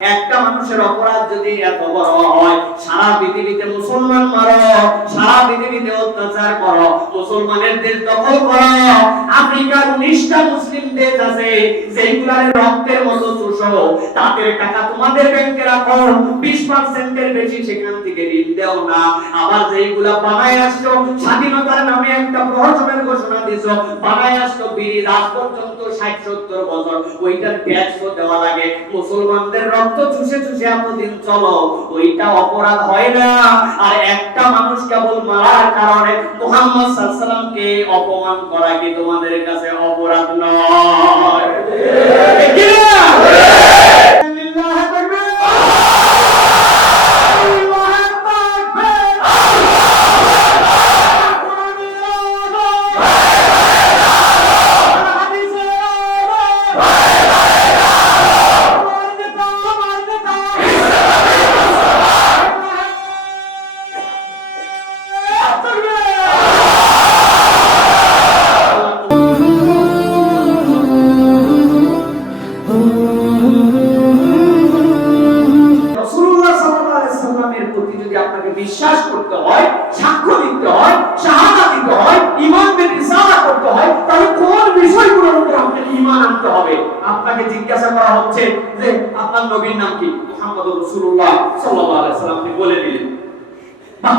একটা মানুষের অপরাধ যদি এত বড় হয়, সারা পৃথিবীতে মুসলমান মারো, সারা পৃথিবীতে অত্যাচার করো, মুসলমানের দেশ দখল করো, আফ্রিকার 19টা মুসলিম দেশ আছে যেগুলার রক্তের মতো চুষো, তাদের টাকা তোমাদের ব্যাংকে রাখো, 20% এর বেশি সেখান থেকে ঋণ দেও না, আবার যেগুলা বানায় আসছো স্বাধীনতার নামে একটা প্রহসনের ঘোষণা দিছো, বানায় আসছো বিড়ি রাজ পর্যন্ত 60-70 বছর ওইটার ট্যাক্সও দেওয়া লাগে, মুসলমানদের রক্ত চুষে চুষে এতদিন চলো, ওইটা অপরাধ হয় না। আর একটা মানুষ কেবল মারার কারণে মুহাম্মদ সাল্লাল্লাহু আলাইহি সাল্লামকে অপমান করা কি তোমাদের কাছে অপরাধ নয়? ঠিক না? বিশ্বাস করতে হয়, সাক্ষ্য দিতে হয়, শাহাদা দিতে হয়, ঈমান বিল রিসালা করতে হয়, তাহলে কোন বিষয়গুলোর উপর আপনাকে ঈমান আনতে হবে? আপনাকে জিজ্ঞাসা করা হচ্ছে যে আপনার নবীর নাম কি? মুহাম্মদুর রাসূলুল্লাহ সাল্লাল্লাহু আলাইহি ওয়াসাল্লাম। আপনি বলে দিলেন, বাহ,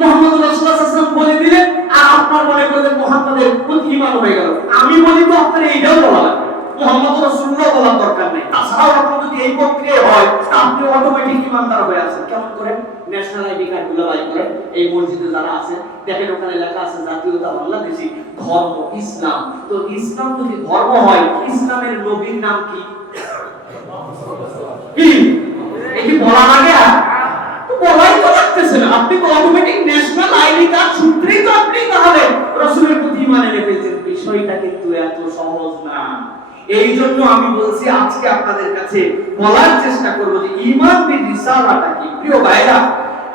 মুহাম্মদুর রাসূলুল্লাহ সাল্লাল্লাহু আলাইহি ওয়াসাল্লাম বলে দিলেন, আর আপনার মনে করলেন মুহাম্মদের প্রতি ঈমান হয়ে গেল। আমি বলি তো আপনার এইটাও বলা লাগবে, মুহাম্মদুর রাসূলুল্লাহ বলার দরকার নেই। তাছাড়াও আপনি যদি এই প্রক্রিয়া হয়, আপনি অটোমেটিক ঈমানদার হয়ে আছেন। কেমন করে? ন্যাশনাল আইডি কার্ড গুলো বাই করেন, এই মসজিদে যারা আছে দেখেন ওখানে লেখা আছে জাতীয়তা বাংলাদেশী, ধর্ম ইসলাম। তো ইসলাম যদি ধর্ম হয়, ইসলামের নবীর নাম কি? কি এটি বলা লাগে? তো বলাই তো লাগতেছে না, আপনি তো অটোমেটিক ন্যাশনাল আইডি কার্ড সূত্রেই তো আপনি তাহলে রাসূলের প্রতি ঈমান এনে ফেলছেন। বিষয়টা কিন্তু এত সহজ না। এই জন্য আমি বলছি আজকে আপনাদের কাছে বলার চেষ্টা করব যে ঈমান বিল রিসালাটা কি। প্রিয় ভাইরা,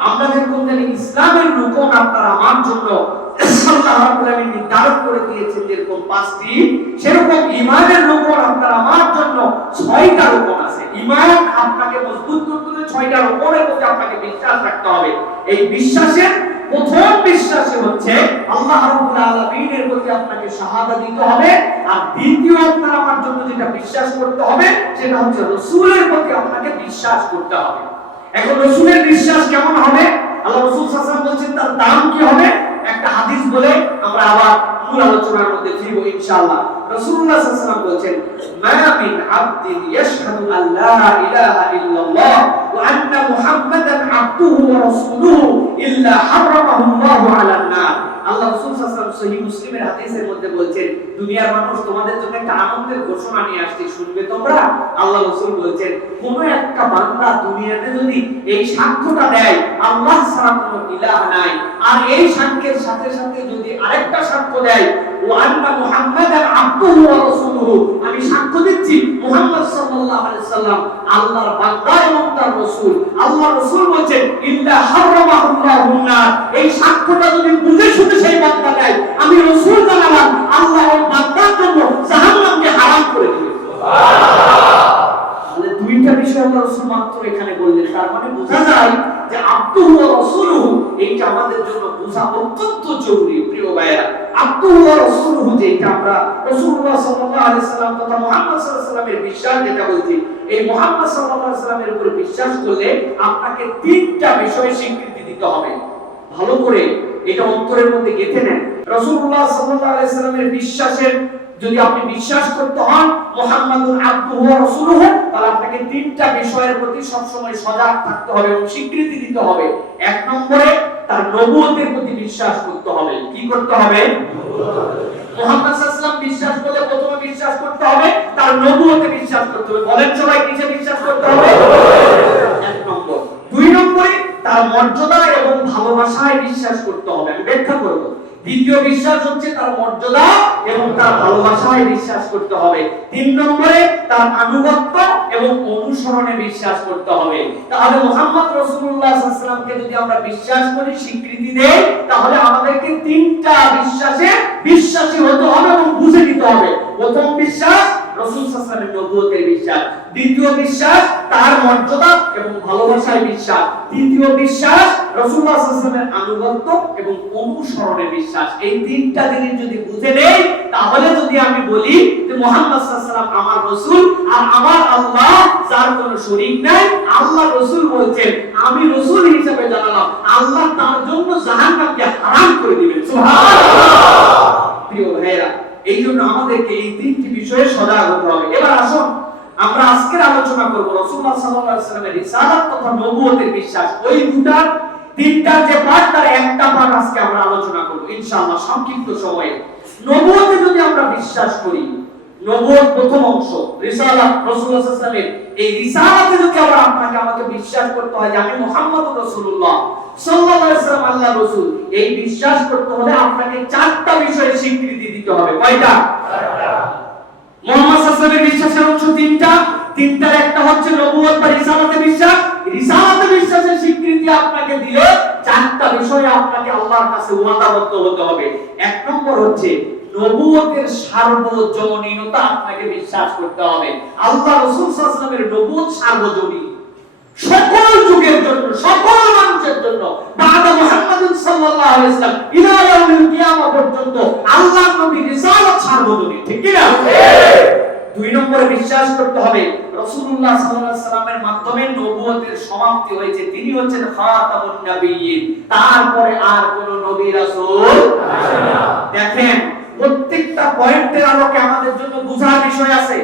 আমরা যেরকম জানি ইসলামের রুকন আপনার আমার জন্য আল্লাহ রাব্বুল আলামিন নির্ধারণ করে দিয়েছেন যেরকম 5টি, সেরকম ঈমানের রুকন আপনার আমার জন্য 6টা রুকন আছে। ঈমান আপনাকে মজবুত করতে হলে 6টা রুকনের প্রতি আপনাকে বিশ্বাস রাখতে হবে। এই বিশ্বাসের প্রথম বিশ্বাস হচ্ছে আল্লাহ রাব্বুল আলামিনের প্রতি আপনাকে শাহাদা দিতে হবে, আর দ্বিতীয় আপনার আমার জন্য যেটা বিশ্বাস করতে হবে সেটা হচ্ছে রাসূলের প্রতি আপনাকে বিশ্বাস করতে হবে। এখন রাসূলের বিশ্বাস কেমন হবে? আল্লাহ রাসূল সাল্লাল্লাহু আলাইহি ওয়াসাল্লাম বলেন তার দাম কি হবে? একটা হাদিস বলে আমরা আবার মূল আলোচনার মধ্যে ফিরব ইনশাআল্লাহ। রাসূলুল্লাহ সাল্লাল্লাহু আলাইহি ওয়াসাল্লাম বলেন, মা মিন আবদিন ইয়াশহাদু আল্লা ইলাহা ইল্লাল্লাহ ওয়া আন্না মুহাম্মাদান আবদুহু ওয়া রাসূলুহু ইল্লা হারামাহু আল্লাহু আলান নার। আল্লাহ রাসূল সাল্লাল্লাহু আলাইহি ওয়াসাল্লাম সহিহ মুসলিমের হাদিসের মধ্যে বলেন, দুনিয়ার মানুষ তোমাদের জন্য একটা আনন্দের ঘোষণা নিয়ে আসছে, শুনবে তোমরা? আল্লাহ রাসূল বলেন, কোন একটা বান্দা দুনিয়াতে যদি এই সাক্ষ্যটা দেয় আল্লাহ ছাড়া কোনো ইলাহ নাই, আর এই সাক্ষ্যের সাথে সাথে যদি আরেকটা সাক্ষ্য দেয় ওয়া আন্না মুহাম্মাদান আবদুহু ওয়া রাসূলুহু, আমি সাক্ষ্য দিচ্ছি মুহাম্মদ সাল্লাল্লাহু আলাইহি ওয়াসাল্লাম আল্লাহর বান্দা এবং তার রাসূল, আল্লাহ রাসূল বলেন ইল্লা হারামাহু আল্লাহু নার, এই সাক্ষ্যটা যদি বুঝে শুনে সেই বান্দা দেয়, আমি রাসূল জানালাম আল্লাহ ওই বান্দার জন্য জাহান্নামকে হারাম করে দিবেন। সুবহানাল্লাহ। তাহলে দুইটা বিষয় আল্লাহ রাসূল মাত্র এখানে বললেন, তার মানে বোঝা যায় যে আব্দুহু ওয়া রাসূলুহু এইটা আমাদের জন্য বোঝা অত্যন্ত জরুরি। প্রিয় ভাইরা, আব্দুহু ওয়া রাসূলুহু যেটা আমরা রাসূলুল্লাহ সাল্লাল্লাহু আলাইহি ওয়াসাল্লাম তথা মুহাম্মদ সাল্লাল্লাহু আলাইহি ওয়াসাল্লামের বিশ্বাস যেটা বলছি, এই মুহাম্মদ সাল্লাল্লাহু আলাইহি ওয়াসাল্লামের উপর বিশ্বাস করলে আপনাকে তিনটা বিষয় স্বীকৃতি দিতে হবে। ভালো করে এটা অন্তরের মধ্যে গেঁথে নেন। রাসূলুল্লাহ সাল্লাল্লাহু আলাইহি ওয়াসাল্লামের বিশ্বাসের যদি আপনি বিশ্বাস করতে হন মুহাম্মাদুন আবদুহু ওয়া রাসূলুহু, তাহলে আপনাকে তিনটা বিষয়ের প্রতি সব সময় সজাগ থাকতে হবে এবং স্বীকৃতি দিতে হবে। এক নম্বরে তার নবুয়তের প্রতি বিশ্বাস করতে হবে। কি করতে হবে? মুহাম্মদ সাল্লাল্লাহু আলাইহি ওয়াসাল্লাম বিশ্বাস করলে প্রথমে বিশ্বাস করতে হবে তার নবুয়তে বিশ্বাস করতে হবে। বলেন সবাই কিসে বিশ্বাস করতে হবে? এক নম্বর। দুই নম্বরে তার মর্যাদা এবং ভালোবাসায় বিশ্বাস করতে হবে। আমি ব্যাখ্যা করব। দ্বিতীয় বিশ্বাস হচ্ছে তার মর্যাদা এবং তার ভালোবাসায় বিশ্বাস করতে হবে। তিন নম্বরে তার আনুগত্য এবং অনুসরণে বিশ্বাস করতে হবে। তাহলে মুহাম্মদ রাসূলুল্লাহ সাল্লাল্লাহু আলাইহি ওয়াসাল্লামকে যদি আমরা বিশ্বাস করি, স্বীকৃতি দেই, তাহলে আমাদেরকে তিনটা বিশ্বাসে বিশ্বাসী হতে হবে এবং বুঝে নিতে হবে। প্রথম বিশ্বাস রাসূল সাল্লাল্লাহু আলাইহি ওয়াসাল্লামের নবুয়তের বিশ্বাস। দ্বিতীয় বিশ্বাস তার মর্যাদা এবং ভালোবাসায় বিশ্বাস। তৃতীয় বিশ্বাস রাসূলুল্লাহ সাল্লাল্লাহু আলাইহি ওয়াসাল্লামের আনুগত্য এবং অনুসরণে বিশ্বাস। এই তিনটা জিনিস যদি বুঝে নেই, তাহলে যদি আমি বলি যে মুহাম্মদ সাল্লাল্লাহু আলাইহি ওয়াসাল্লাম আমার রাসূল আর আমার আল্লাহ যার কোনো শরীক নাই, আল্লাহ রাসূল বলছেন আমি রাসূল হিসেবে জানালাম, আল্লাহ তার জন্য জাহান্নামকে হারাম করে দিবেন। সুবহানাল্লাহ। প্রিয় ভাইরা, এই জন্য আমাদেরকে এই তিনটি বিষয়ে সজাগ হতে হবে। এবার আসুন আমরা আজকের আলোচনা করব রাসূলুল্লাহ সাল্লাল্লাহু আলাইহি ওয়াসাল্লামের রিসালাত তথা নবুয়তের বিশ্বাস। ওই তিনটা যে পার্ট, তার একটা পার্ট আজকে আমরা আলোচনা করব ইনশাআল্লাহ সংক্ষিপ্ত সময়ে। নবুয়তে যদি আমরা বিশ্বাস করি, নবুয়ত প্রথম অংশ রিসালাত রাসূলুল্লাহ সাল্লাল্লাহু আলাইহি ওয়াসাল্লামের, এই রিসালাতে যদি আমরা আমাকে বিশ্বাস করতে হয় যে আমি মুহাম্মদুর রাসূলুল্লাহ সাল্লাল্লাহু আলাইহি ওয়াসাল্লাম আল্লাহর রাসূল, এই বিশ্বাস করতে হলে আপনাকে চারটা বিষয়ে স্বীকৃতি দিতে হবে। কয়টা? চারটা। মুহাম্মদ সাল্লাল্লাহু আলাইহি ওয়াসাল্লামের বিশ্বাসের অংশ তিনটা। তিনটার একটা হচ্ছে নবুয়ত বা রিসালাতে বিশ্বাস। রিসালাতে বিশ্বাসের স্বীকৃতি আপনাকে দিলে চারটা বিষয়ে আপনাকে আল্লাহর কাছে ওয়াদাবদ্ধ হতে হবে। এক নম্বর হচ্ছে নবুয়তের সার্বজনীনতা আপনাকে বিশ্বাস করতে হবে। আল্লাহ রাসূল সাল্লাল্লাহু আলাইহি ওয়াসাল্লামের নবুয়ত সার্বজনীন, সকল যুগের জন্য, সকল মানুষের জন্য, বাদা মুহাম্মাদুন সাল্লাল্লাহু আলাইহি ওয়াসাল্লাম ইলা ইয়াউমিল কিয়ামা পর্যন্ত আল্লাহর নবীর রিসালাত সার্বজনীন। ঠিক কি না? দুই নম্বরে বিশ্বাস করতে হবে রাসূলুল্লাহ সাল্লাল্লাহু আলাইহি ওয়াসাল্লামের মাধ্যমে নবুয়তের সমাপ্তি হয়েছে, তিনি হচ্ছেন খাতামুন নবিয়্যিন, তারপরে আর কোন নবী রাসূল আসে না। দেখেন প্রত্যেকটা পয়েন্টের আলোকে আমাদের জন্য বোঝার বিষয় আছে।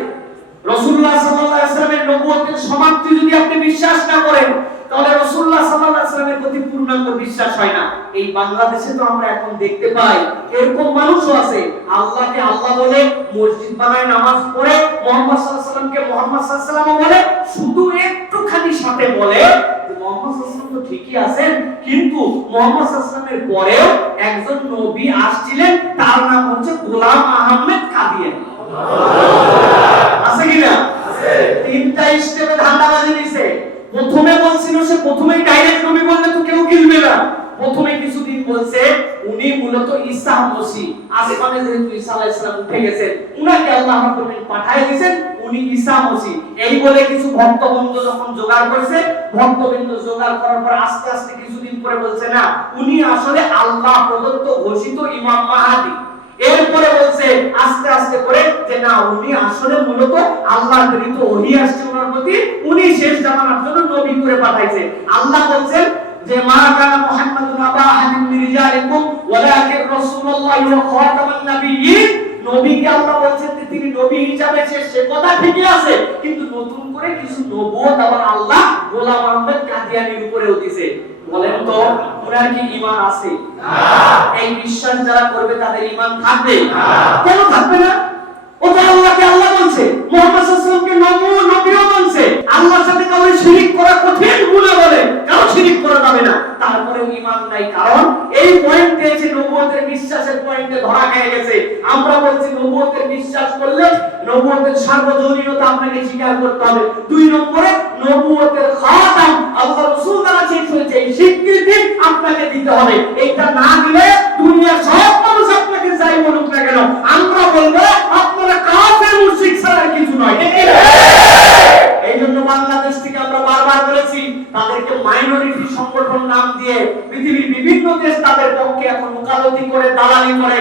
রাসূলুল্লাহ সাল্লাল্লাহু আলাইহি ওয়াসাল্লামের নবুয়তের সমাপ্তি যদি আপনি বিশ্বাস না করেন, তাহলে রাসূলুল্লাহ সাল্লাল্লাহু আলাইহি ওয়াসাল্লামের প্রতি পূর্ণাঙ্গ বিশ্বাস হয় না। এই বাংলাদেশে তো আমরা এখন দেখতে পাই এরকম মানুষও আছে, আল্লাহকে আল্লাহ বলে, মসজিদ বানায়, নামাজ পড়ে, মুহাম্মদ সাল্লাল্লাহু আলাইহি ওয়াসাল্লামকে মুহাম্মদ সাল্লাল্লাহু আলাইহি ওয়াসাল্লাম বলে, শুধু একটুখানি সাথে বলে যে মুহাম্মদ সাল্লাল্লাহু আলাইহি ওয়াসাল্লাম তো ঠিকই আছেন, কিন্তু মুহাম্মদ সাল্লাল্লাহু আলাইহি ওয়াসাল্লামের পরেও একজন নবী আসছিলেন, তার নাম হচ্ছে গোলাম আহমেদ কাদিয়ানী। আছে কি না? আছে। তিনটা স্টেপে ধান্দাবাজি দিছে। প্রথমে বলছিল সে প্রথমেই ডাইরেক্ট নবী বললে তো কেউ কিনবে না। প্রথমে কিছুদিন বলছে উনি মূলত ঈসা মসিহ, আসমানে যেহেতু ঈসা আলাইহিস সালাম উঠে গেছেন, উনাকে আল্লাহ রাব্বুল আলামিন পাঠিয়ে দিয়েছেন, উনি ঈসা মসিহ। এই বলে কিছু ভক্তবৃন্দ যখন জোগাড় করেছে, ভক্তবৃন্দ জোগাড় করার পর আস্তে আস্তে কিছুদিন পরে বলছে না, উনি আসলে আল্লাহ প্রদত্ত ঘোষিত ইমাম মাহদী। এরপরে বলছে আস্তে আস্তে করে যে না, উনি আসলে মূলত আল্লাহর প্রেরিত ওহী আসছে ওনার প্রতি, উনি শেষ জামানার জন্য নবী করে পাঠাইছে। আল্লাহ বলছেন যে মা কানা মুহাম্মাদুন আবা আহাদিন মিন রিজালিকুম ওয়ালাকিন রাসূলুল্লাহি ওয়া খাতামান নাবিয়্যিন। নবীকে আল্লাহ বলছেন যে তিনি নবী হিসাবে সে কথা ঠিকই আছে, কিন্তু নতুন করে কিছু নবুয়ত আবার আল্লাহ গোলাম আহমেদ কাদিয়ানীর উপরেও দিয়েছে। বলেন তো ওনার কি ঈমান আছে? না। এই বিশ্বাস যারা করবে তাদের ঈমান থাকবে? না। কেন থাকবে না? ও তো আল্লাহকে আল্লাহ বলছে, মুহাম্মদ সাল্লাল্লাহু আলাইহি ওয়াসাল্লামকে নবীও বলছে, আল্লাহর সাথে কাউকে শিরিক করা কঠিন গুনাহ বলে, কারো শিরিক করা যাবে না, তারপরেও ঈমান নাই। কারণ এই পয়েন্টে যে নবুয়তের বিশ্বাসের পয়েন্টে ধরা খেয়ে গেছে। আমরা বলছি নবুয়তের বিশ্বাস করলে নবুয়তের সার্বজনীনতা আপনাকে স্বীকার করতে হবে। দুই নম্বরে নবুয়তের খাতাম আল্লাহর রাসূল দ্বারা শেষ হয়েছে, এই স্বীকৃতি আপনাকে দিতে হবে। এটা না দিলে দুনিয়ার সব মানুষ আপনাকে যাই বলুক না কেন, আমরা বলবো আপনারা কাফের মুশরিক ছাড়া কিছু নয়। এই জন্য বাংলাদেশ থেকে আমরা বারবার বলেছি তাদেরকে মাইনরিটি সংগঠন নাম দিয়ে পৃথিবীর বিভিন্ন দেশ তাদের পক্ষে এখন ওকালতি করে, দালালি করে,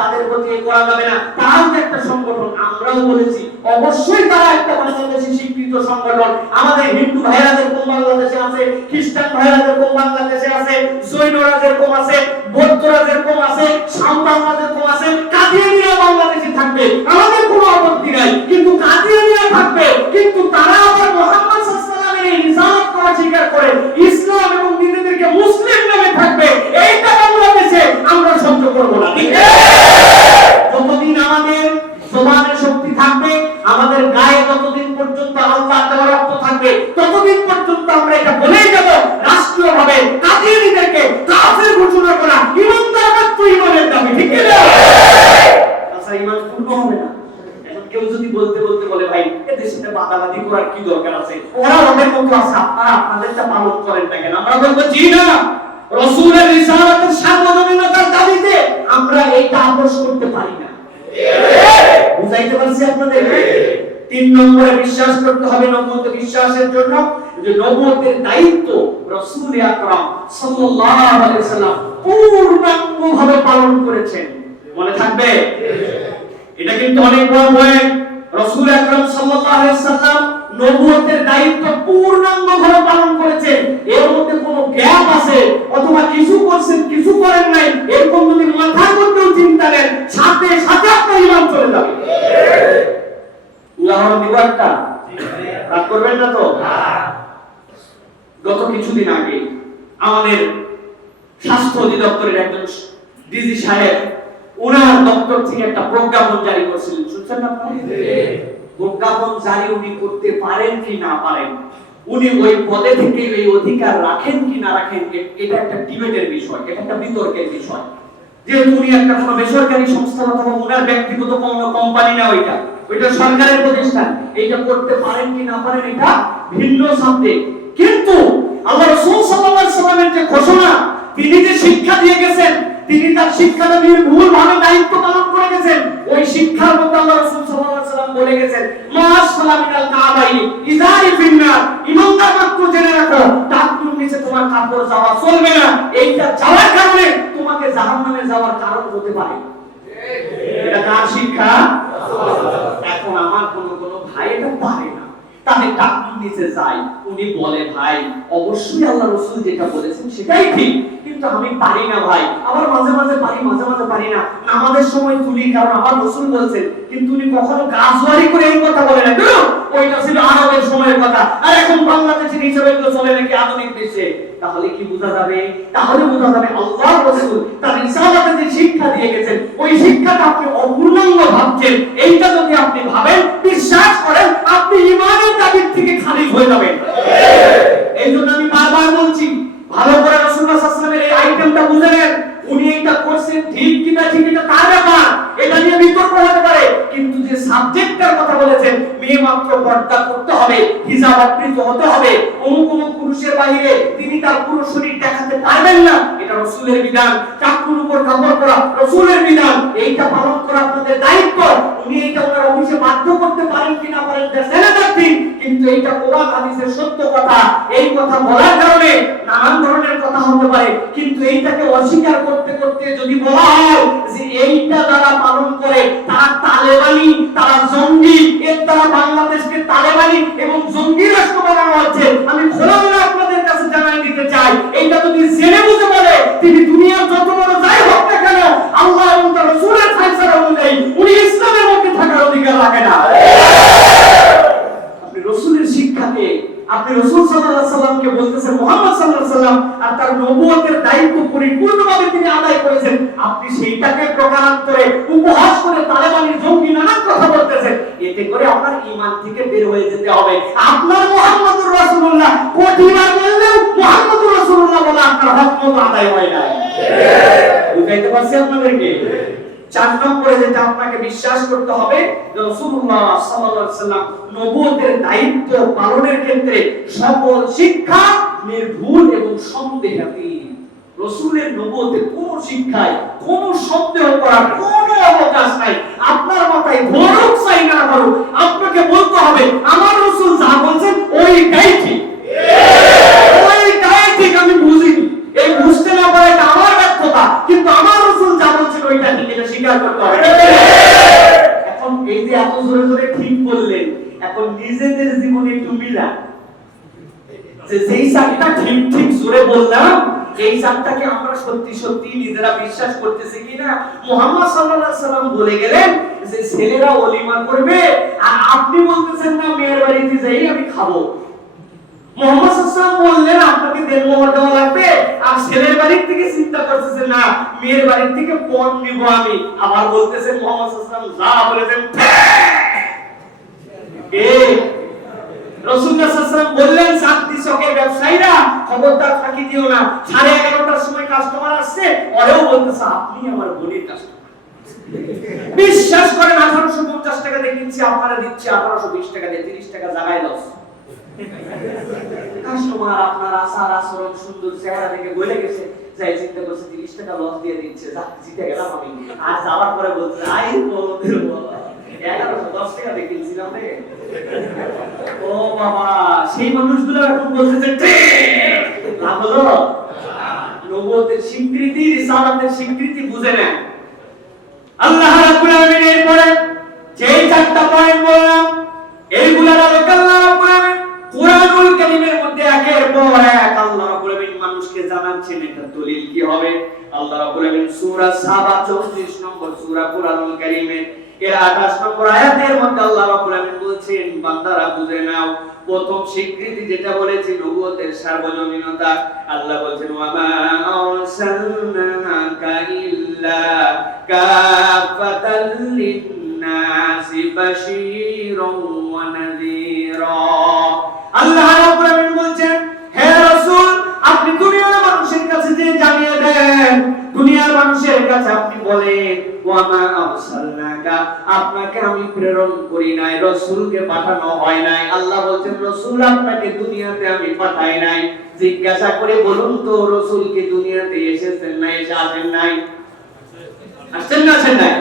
তাদের প্রতি করা যাবে না। তারাও একটা সংগঠন, আমরাও বলেছি অবশ্যই তারা একটা বাংলাদেশি স্বীকৃত সংগঠন। আমাদের হিন্দু ভাইরা যেরকম বাংলাদেশে আছে, খ্রিস্টান ভাইরা যেরকম বাংলাদেশে আছে, জৈনরা যেরকম আছে, বৌদ্ধরা যেরকম আছে, সাঁওতালরা যেরকম আছে, কাদিয়ানীরা বাংলাদেশে থাকবে, আমাদের কোনো আপত্তি নাই। কিন্তু কাদিয়ানীরা থাকবে, কিন্তু তারা আবার মুহাম্মদ সাল্লাল্লাহু আলাইহি ওয়াসাল্লামের এই রিসালাত করা স্বীকার করে ইসলাম এবং নিজেদেরকে মুসলিম নামে থাকবে। এইটা বাংলাদেশে আমরা সহ্য করব না। ঠিক আছে? যতদিন আমাদের জবানের শক্তি থাকবে, আমাদের গায়ে যতদিন পর্যন্ত আল্লাহর দেওয়া রক্ত থাকবে, ততদিন পর্যন্ত আমরা এটা বলেই যাব রাষ্ট্রীয়ভাবে কাদিয়ানীদেরকে কাফের ঘোষণা করা ইমানদার মাত্র ইমানের দাবি। ঠিক আছে? আচ্ছা, ইমান পূর্ণ হবে না। এখন কেউ যদি বলতে বলে ভাই এদের সাথে বাদাবাদি করার কি দরকার আছে, ওরা ওদের মতো আছে, আপনারা আপনাদেরটা পালন করেন না কেন? আমরা বলবো জি না, রাসূলের রিসালাতের সার্বজনীনতার দাবিতে আমরা এইটা আপোষ করতে পারি না। বুঝাইতে পারছি আপনাদের? 3 নম্বরে বিশ্বাস করতে হবে নবুয়ত বিশ্বাসের জন্য যে নবুয়তের দায়িত্ব রাসূল আকরাম সাল্লাল্লাহু আলাইহি ওয়াসাল্লাম পূর্ণাঙ্গভাবে পালন করেছেন। মনে থাকবে? এটা কিন্তু অনেক বড় পয়েন্ট। রাসূল আকরাম সাল্লাল্লাহু আলাইহি ওয়াসাল্লাম নবুয়তের দায়িত্ব পূর্ণাঙ্গভাবে পালন করেছেন। এর মধ্যে কোনো গ্যাপ আছে অথবা কিছু করছেন কিছু করেন নাই এরকম যদি মাথার মধ্যেও চিন্তা নেন সাথে সাথে আপনার ঈমান চলে যাবে। উদাহরণ দিব একটা, রাগ করবেন না তো? গত কিছুদিন আগে আমাদের স্বাস্থ্য অধিদপ্তরের একজন ডিজি সাহেব ওনার দপ্তর থেকে একটা প্রজ্ঞাপন জারি করেছিলেন, শুনছেন না আপনারা? প্রজ্ঞাপন জারি উনি করতে পারেন কি না পারেন, উনি ওই পদে থেকে এই অধিকার রাখেন কি না রাখেন, এটা একটা ডিবেটের বিষয়, এটা একটা বিতর্কের বিষয়। যেহেতু উনি একটা কোনো বেসরকারি সংস্থা অথবা ওনার ব্যক্তিগত কোনো কোম্পানি না, ওইটা সরকারের প্রতিষ্ঠান, এইটা করতে পারেন কি না পারেন এটা ভিন্ন সাবজেক্ট। কিন্তু আল্লাহ রাসূল সাল্লাল্লাহু আলাইহি ওয়াসাল্লামের যে ঘোষণা, তিনি যে শিক্ষা দিয়ে গেছেন, তিনি তার শিক্ষাটা নির্ভুলভাবে দায়িত্ব পালন করে গেছেন। ওই শিক্ষার মধ্যে আল্লাহ রাসূল সাল্লাল্লাহু আলাইহি ওয়াসাল্লাম বলে গেছেন, মাস সালামিনাল কাবাই ইজারি ফিন্নার, ইমানদার মাত্র জেনে রাখো টাকনুর নিচে তোমার কাপড় যাওয়া চলবে না। এইটা যাওয়ার কারণে তোমাকে জাহান্নামে যাওয়ার কারণ হতে পারে। এটা কার শিক্ষা? এখন আমার কোন ভাই এটা পারে না, তাহলে টাকনুর নিচে যায়, উনি বলে ভাই অবশ্যই আল্লাহ রাসূল যেটা বলেছেন সেটাই ঠিক, কিন্তু আমি পারি না ভাই, আবার মাঝে মাঝে পারি মাঝে মাঝে পারি না, নামাজের সময় তুলি কারণ আমার রাসূল বলেছেন, কিন্তু উনি কখনো গাছওয়ারি করে এই কথা বলে না। ওইটা ছিল আরবের সময়ের কথা, আর এখন বাংলাদেশের হিসেবে এগুলো চলে নাকি আধুনিক দেশে। তাহলে কি বোঝা যাবে? তাহলে বোঝা যাবে আল্লাহ রাসূল তার রিসালাতে যে শিক্ষা দিয়ে গেছেন ওই শিক্ষাটা আপনি অপূর্ণাঙ্গ ভাবছেন, এইটা যদি আপনি ভাবেন বিশ্বাস করেন আপনি ঈমানের দাবির থেকে খারিজ হয়ে যাবেন। এইজন্য আমি বারবার বলছি ভালো করে রাসূলুল্লাহ সাল্লাল্লাহু আলাইহি ওয়াসাল্লামের এই আইটেমটা বুঝে নেন। উনি এটা করছেন ঠিক কিনা ঠিক এটা তার ব্যাপার, এটা নিয়ে বিতর্ক হতে পারে, কিন্তু যে সাবজেক্টটার কথা বলেছেন মেয়ে মাত্র পর্দা করতে হবে, হিজাব আবৃত হতে হবে, অমুক পুরুষের বাইরে তিনি তার পুরো শরীর দেখাতে পারবেন না, এটা রাসূলের বিধান। চাকুর উপর কাপড় পরা রাসূলের বিধান, এইটা পালন করা আপনাদের দায়িত্ব। উনি এইটা ওনার অফিসে বাধ্য করতে পারেন কি না পারেন সেটা ঠিক, কিন্তু এইটা কোরআন হাদিসের সত্য কথা। এই কথা বলার কারণে নানান ধরনের কথা হতে পারে, কিন্তু এইটাকে অস্বীকার করতে করতে যদি বলা হয় যে এইটা যারা পালন করে তারা তালেবানি, তারা জঙ্গি, এর দ্বারা বাংলাদেশকে তালেবানি এবং জঙ্গি রাষ্ট্র বানানো হচ্ছে, আমি খোলামেলা আপনাদের কাছে জানাই দিতে চাই এইটা যদি জেনে বুঝে বলে তিনি দুনিয়ার যত বড় যাই হোক না কেন আল্লাহ এবং তার রাসূলের ফায়সালা অনুযায়ী উনি ইসলামের মধ্যে থাকার অধিকার রাখে না। আপনি রাসূলের শিক্ষাকে, আপনি রাসূল সাল্লাল্লাহু আলাইহি ওয়াসাল্লামকে বলতেছেন মুহাম্মদ সাল্লাল্লাহু আলাইহি ওয়াসাল্লাম আর তার নবুয়তের দায়িত্ব পরিপূর্ণভাবে তিনি আদায় করেছেন, আপনি সেইটাকে প্রকারান্তরে উপহাস করে তালেবানি জঙ্গি নানান কথা বলতেছেন, এতে করে আপনার ঈমান থেকে বের হয়ে যেতে হবে। আপনার মুহাম্মদুর রাসূলুল্লাহ কোটিবার বললেও মুহাম্মদুর রাসূলুল্লাহ বলা আপনার হক মত আদায় হয় না। বুঝাইতে পারছি আপনাদেরকে? 4 নম্বরে যেটা আপনাকে বিশ্বাস করতে হবে যে রাসূলুল্লাহ সাল্লাল্লাহু আলাইহি ওয়াসাল্লাম নবুয়তের দায়িত্ব পালনের ক্ষেত্রে সকল শিক্ষা নির্ভুল এবং সন্দেহাতীত। রাসূলের নবুয়তের কোন শিক্ষায় কোন সন্দেহ করার কোনো অবকাশ নাই। আপনার মাথায় ধরুক চাই না ধরুক, আপনাকে বলতে হবে আমার রাসূল যা বলেন ওইটাই ঠিক, ওইটাই ঠিক। আমি বুঝিনি, এই বুঝতে না পারে এটা আমার ব্যর্থতা, কিন্তু আমার রাসূল যা বলেন ওইটা ঠিক, এটা স্বীকার করতে হবে। এখন এই যে এত জোরে জোরে ঠিক বললেন, এখন নিজেদের জীবনে একটু মিলান যে যেই সাতটা ঠিক ঠিক জোরে বললাম এই সাতটাকে আমরা সত্যি সত্যি নিজেরা বিশ্বাস করতেছি কিনা। মুহাম্মদ সাল্লাল্লাহু আলাইহি ওয়াসাল্লাম বলে গেলেন যে ছেলেরা ওলিমা করবে আর আপনি বলতেছেন না মেয়ের বাড়িতে যাই আমি খাবো। মুহাম্মদ সাল্লাল্লাহু আলাইহি ওয়াসাল্লাম বললেন আপনাকে দেনমোহর দেওয়া লাগবে, আর ছেলের বাড়ির থেকে চিন্তা করতেছেন না মেয়ের বাড়ির থেকে পণ নিব আমি, আবার বলতেছেন মুহাম্মদ সাল্লাল্লাহু আলাইহি ওয়াসাল্লাম যা বলেছেন রাসূলুল্লাহ সাল্লাল্লাহু আলাইহি ওয়াসাল্লাম বললেন শান্তি চকের ব্যবসায়ীরা খবরদার ফাঁকি দিও না, 11:30টার সময় কাস্টমার আসছে ওরেও বলতেছে আপনি আমার বোনের কাস্টমার। বিশ্বাস করেন 1850 টাকা দিয়ে কিনছি আপনারা দিচ্ছি 1820 টাকা দিয়ে, 30 টাকা জায়গায় লস। কাস্টমার আপনার আচার আচরণ সুন্দর চেহারা দেখে গলে গেছে, যাই চিন্তা করছে 30 টাকা লস দিয়ে দিচ্ছে, যা জিতে গেলাম আমি। আর যাওয়ার পরে বলছে আই বলদের বলা 1110 টাকা দিয়ে কিনছিলাম রে। ও বাবা, সেই মানুষগুলো এখন বলতেছে ঠিক লাভ হলো। নবুয়তের স্বীকৃতি, রিসালাতের স্বীকৃতি বুঝে নেন। আল্লাহ রাব্বুল আলামিন এরপরে যেই চারটা পয়েন্ট বললাম, এইগুলার আলোকে আল্লাহ রাব্বুল আলামিন কুরআনুল কারীমের মধ্যে একের পর এক আল্লাহ রাব্বুল আলামিন মানুষকে জানাচ্ছেন এটা দলিল কি হবে। আল্লাহ রাব্বুল আলামিন সূরা সাবা 34 নম্বর সূরা কুরআনুল কারীমের এর 28 নম্বর আয়াতের মধ্যে আল্লাহ রাব্বুল আলামিন বলছেন, বান্দারা বুঝে নাও, প্রথম স্বীকৃতি যেটা বলেছি নবুয়তের সার্বজনীনতা। আল্লাহ বলছেন ওয়া মা আরসালনাকা ইল্লা কাফাতাল লিন-নাসি বাশীরাও ওয়া নাযীরা। আল্লাহ রাব্বুল আলামিন বলছেন, হে রাসূল, আপনি দুনিয়ার মানুষের কাছে যে জানিয়ে দেন, দুনিয়ার মানুষের কাছে আপনি বলেন ওয়া মা আরসালনাকা, আপনাকে আমি প্রেরণ করি নাই, রাসূলকে পাঠানো হয় নাই। আল্লাহ বলছেন রাসূল আপনাকে দুনিয়াতে আমি পাঠাই নাই। জিজ্ঞাসা করে বলুন তো রাসূলকে দুনিয়াতে এসেছেন না আসেন নাই? আসেন না আসেন নাই?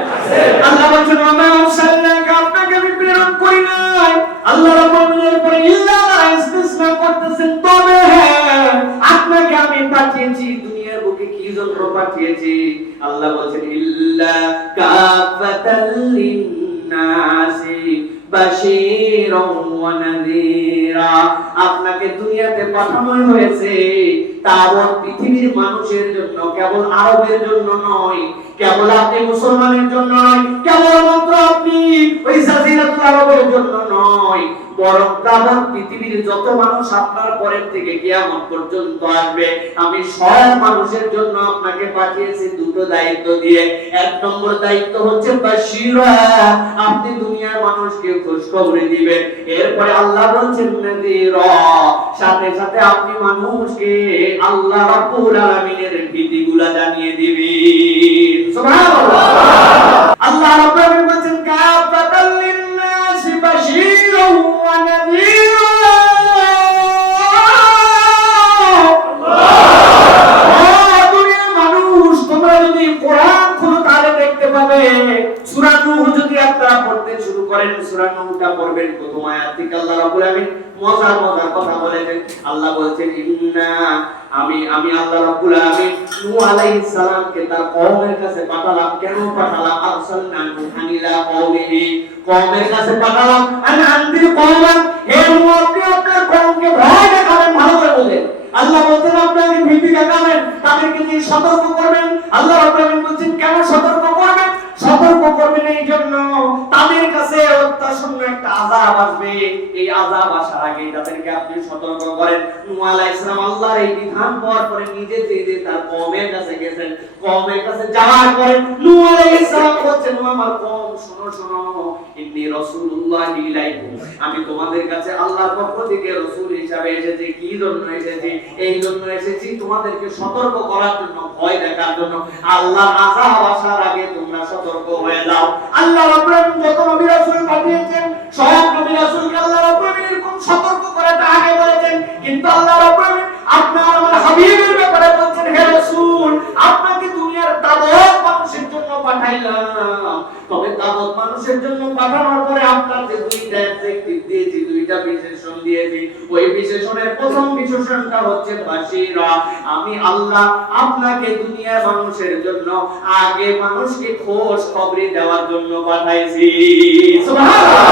আল্লাহ বলছেন ওয়া মা আরসালনাকা, আপনাকে আমি প্রেরণ করি নাই। আল্লাহ রাব্বুল আলামিনের পরে ইল্লা ইসতিসনা করতেছেন, তবে হ্যাঁ আপনাকে আমি পাঠিয়েছি। দুনিয়ার বুকে কি জন্য পাঠিয়েছি? আল্লাহ বলছেন ইল্লা কাফাতাল লিন-নাসি বাশীরাও ওয়া নাযীরা। আপনাকে দুনিয়াতে পাঠানো হয়েছে তাওয়াত পৃথিবীর মানুষের জন্য, কেবল আরবের জন্য নয়, কেবল আপনি মুসলমানের জন্য নয়, কেবলমাত্র আপনি ওই জাজিরাতুল আরবের জন্য নয়, বরং তাওয়াত পৃথিবীর যত মানুষ আপনার পরের থেকে কিয়ামত পর্যন্ত আসবে, আমি সব মানুষের জন্য আপনাকে পাঠিয়েছি দুটো দায়িত্ব দিয়ে। এক নম্বর দায়িত্ব হচ্ছে বাশীরা, আপনি দুনিয়ার মানুষকে খুশখবরি দিবেন। এরপরে আল্লাহ বলছেন নাযীরা, সাথে সাথে আপনি মানুষকে আল্লাহ রাব্বুল আলামিনের ভীতিগুলো জানিয়ে দিবেন। সুবহানাল্লাহ। আল্লাহ রাব্বুল আলামিন বলেন কাফাতাল লিন-নাসি বাশীরাও ওয়া নাযীরা। আল্লাহ, দুনিয়ার মানুষ তোমরা যদি কোরআন খুলো তাহলে দেখতে পাবে সূরা নূহ যদি আপনারা পড়তে শুরু করেন, সূরা নূহটা পড়বেন প্রথম আয়াত থেকে আল্লাহ রাব্বুল আলামিন মজার মজার কথা বলেছেন। আল্লাহ বলছেন ইন্না, আমি আল্লাহ রাব্বুল আলামিন নূহ আলাইহিস সালামকে তার কওমের কাছে পাঠালাম। কেন পাঠালাম? আরসালনা নূহান ইলা কওমিহি, কওমের কাছে পাঠালাম। আন আনদির কওমান, হে নূহ আপনি আপনার কওমকে ভয় দেখাবেন, ভালো করে বলেন। আল্লাহ বলছেন আপনাকে ভীতি দেখাবেন, তাদেরকে নিয়ে সতর্ক করবেন। আল্লাহ রাব্বুল আলামিন বলছেন কেন সতর্ক করবেন? সতর্ক করবেন এই জন্য তাদের কাছে অত্যাসন্ন একটা আযাব আসবে, এই আযাব আসার আগে তাদেরকে আপনি সতর্ক করেন। নূহ আলাইহিস সালাম আল্লাহর এই বিধান পাওয়ার পরে নিজে যে তার কওমের কাছে গেছেন, কওমের কাছে যাওয়ার পরে নূহ আলাইহিস সালাম বলছেন আমার কওম শোনো শোনো, ইন্নী রাসূলুল্লাহি ইলাইকুম, আমি তোমাদের কাছে আল্লাহর পক্ষ থেকে রাসূল হিসেবে এসেছি। কি জন্য এসেছি? এই জন্য এসেছি তোমাদেরকে সতর্ক করার জন্য, ভয় দেখার জন্য। আল্লাহর আযাব আসার আগে তোমরা সতর্ক হয়ে যাও। আল্লাহ রাব্বুল আলামিন যত নবী রাসূল পাঠিয়েছেন, সব নবী রাসূলকে আল্লাহ রাব্বুল আলামিন এরকম সতর্ক করাটা আগে বলেছেন। কিন্তু আল্লাহ রাব্বুল আলামিন আপনার আমার হাবিবের ব্যাপারে বলছেন হে রাসূল, আপনাকে দুনিয়ার তাওয়াত মানুষের জন্য পাঠাইলাম। তবে তাওয়াত মানুষের জন্য পাঠানোর পরে আপনার যে দুইটা অ্যাডজেক্টিভ দিয়েছি, দুইটা বিশেষণ দিয়েছি, ওই বিশেষণের প্রথম বিশেষণটা হচ্ছে বাশীরা। আমি আল্লাহ আপনাকে দুনিয়ার মানুষের জন্য আগে মানুষকে খোঁজ খবরি দেওয়ার জন্য পাঠাইছি। সুবহানাল্লাহ।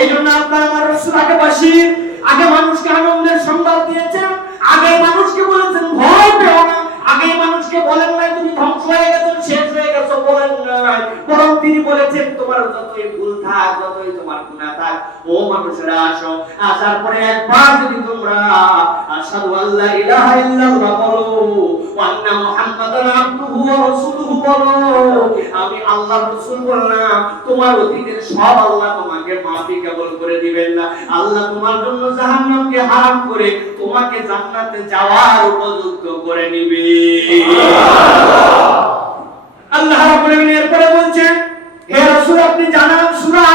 এইজন্য আপনার আমার রাসূল আগে বাশীর, আগে মানুষকে আনন্দের সংবাদ দিয়েছেন, আগে মানুষকে বলেছেন ভয় পেও না, আগে মানুষকে বলেন নাই তুমি ধ্বংস হয়ে গেছো, শেষ হয়ে গেছো, বলেন নাই, বরং তিনি বলেছেন তোমার যতই ভুল থাক, যতই তোমার গুনাহ থাক, ও মানুষেরা আসো, আসার পরে একবার যদি তোমরা আশহাদু আল্লা ইলাহা ইল্লাল্লাহ বলো, ওয়া আন্না মুহাম্মাদান আবদুহু ওয়া রাসূলুহু বলো, আমি আল্লাহর রাসূল বললাম, তোমার অতীতের সব আল্লাহ তোমাকে মাফি কেবল করে দিবেন না, আল্লাহ তোমার জন্য জাহান্নামকে হারাম করে তোমাকে জান্নাতে যাওয়ার উপযুক্ত করে নিবে। আল্লাহ রাব্বুল আলামিন এরপরে বলছেন হে রাসূল আপনি জানান সূরা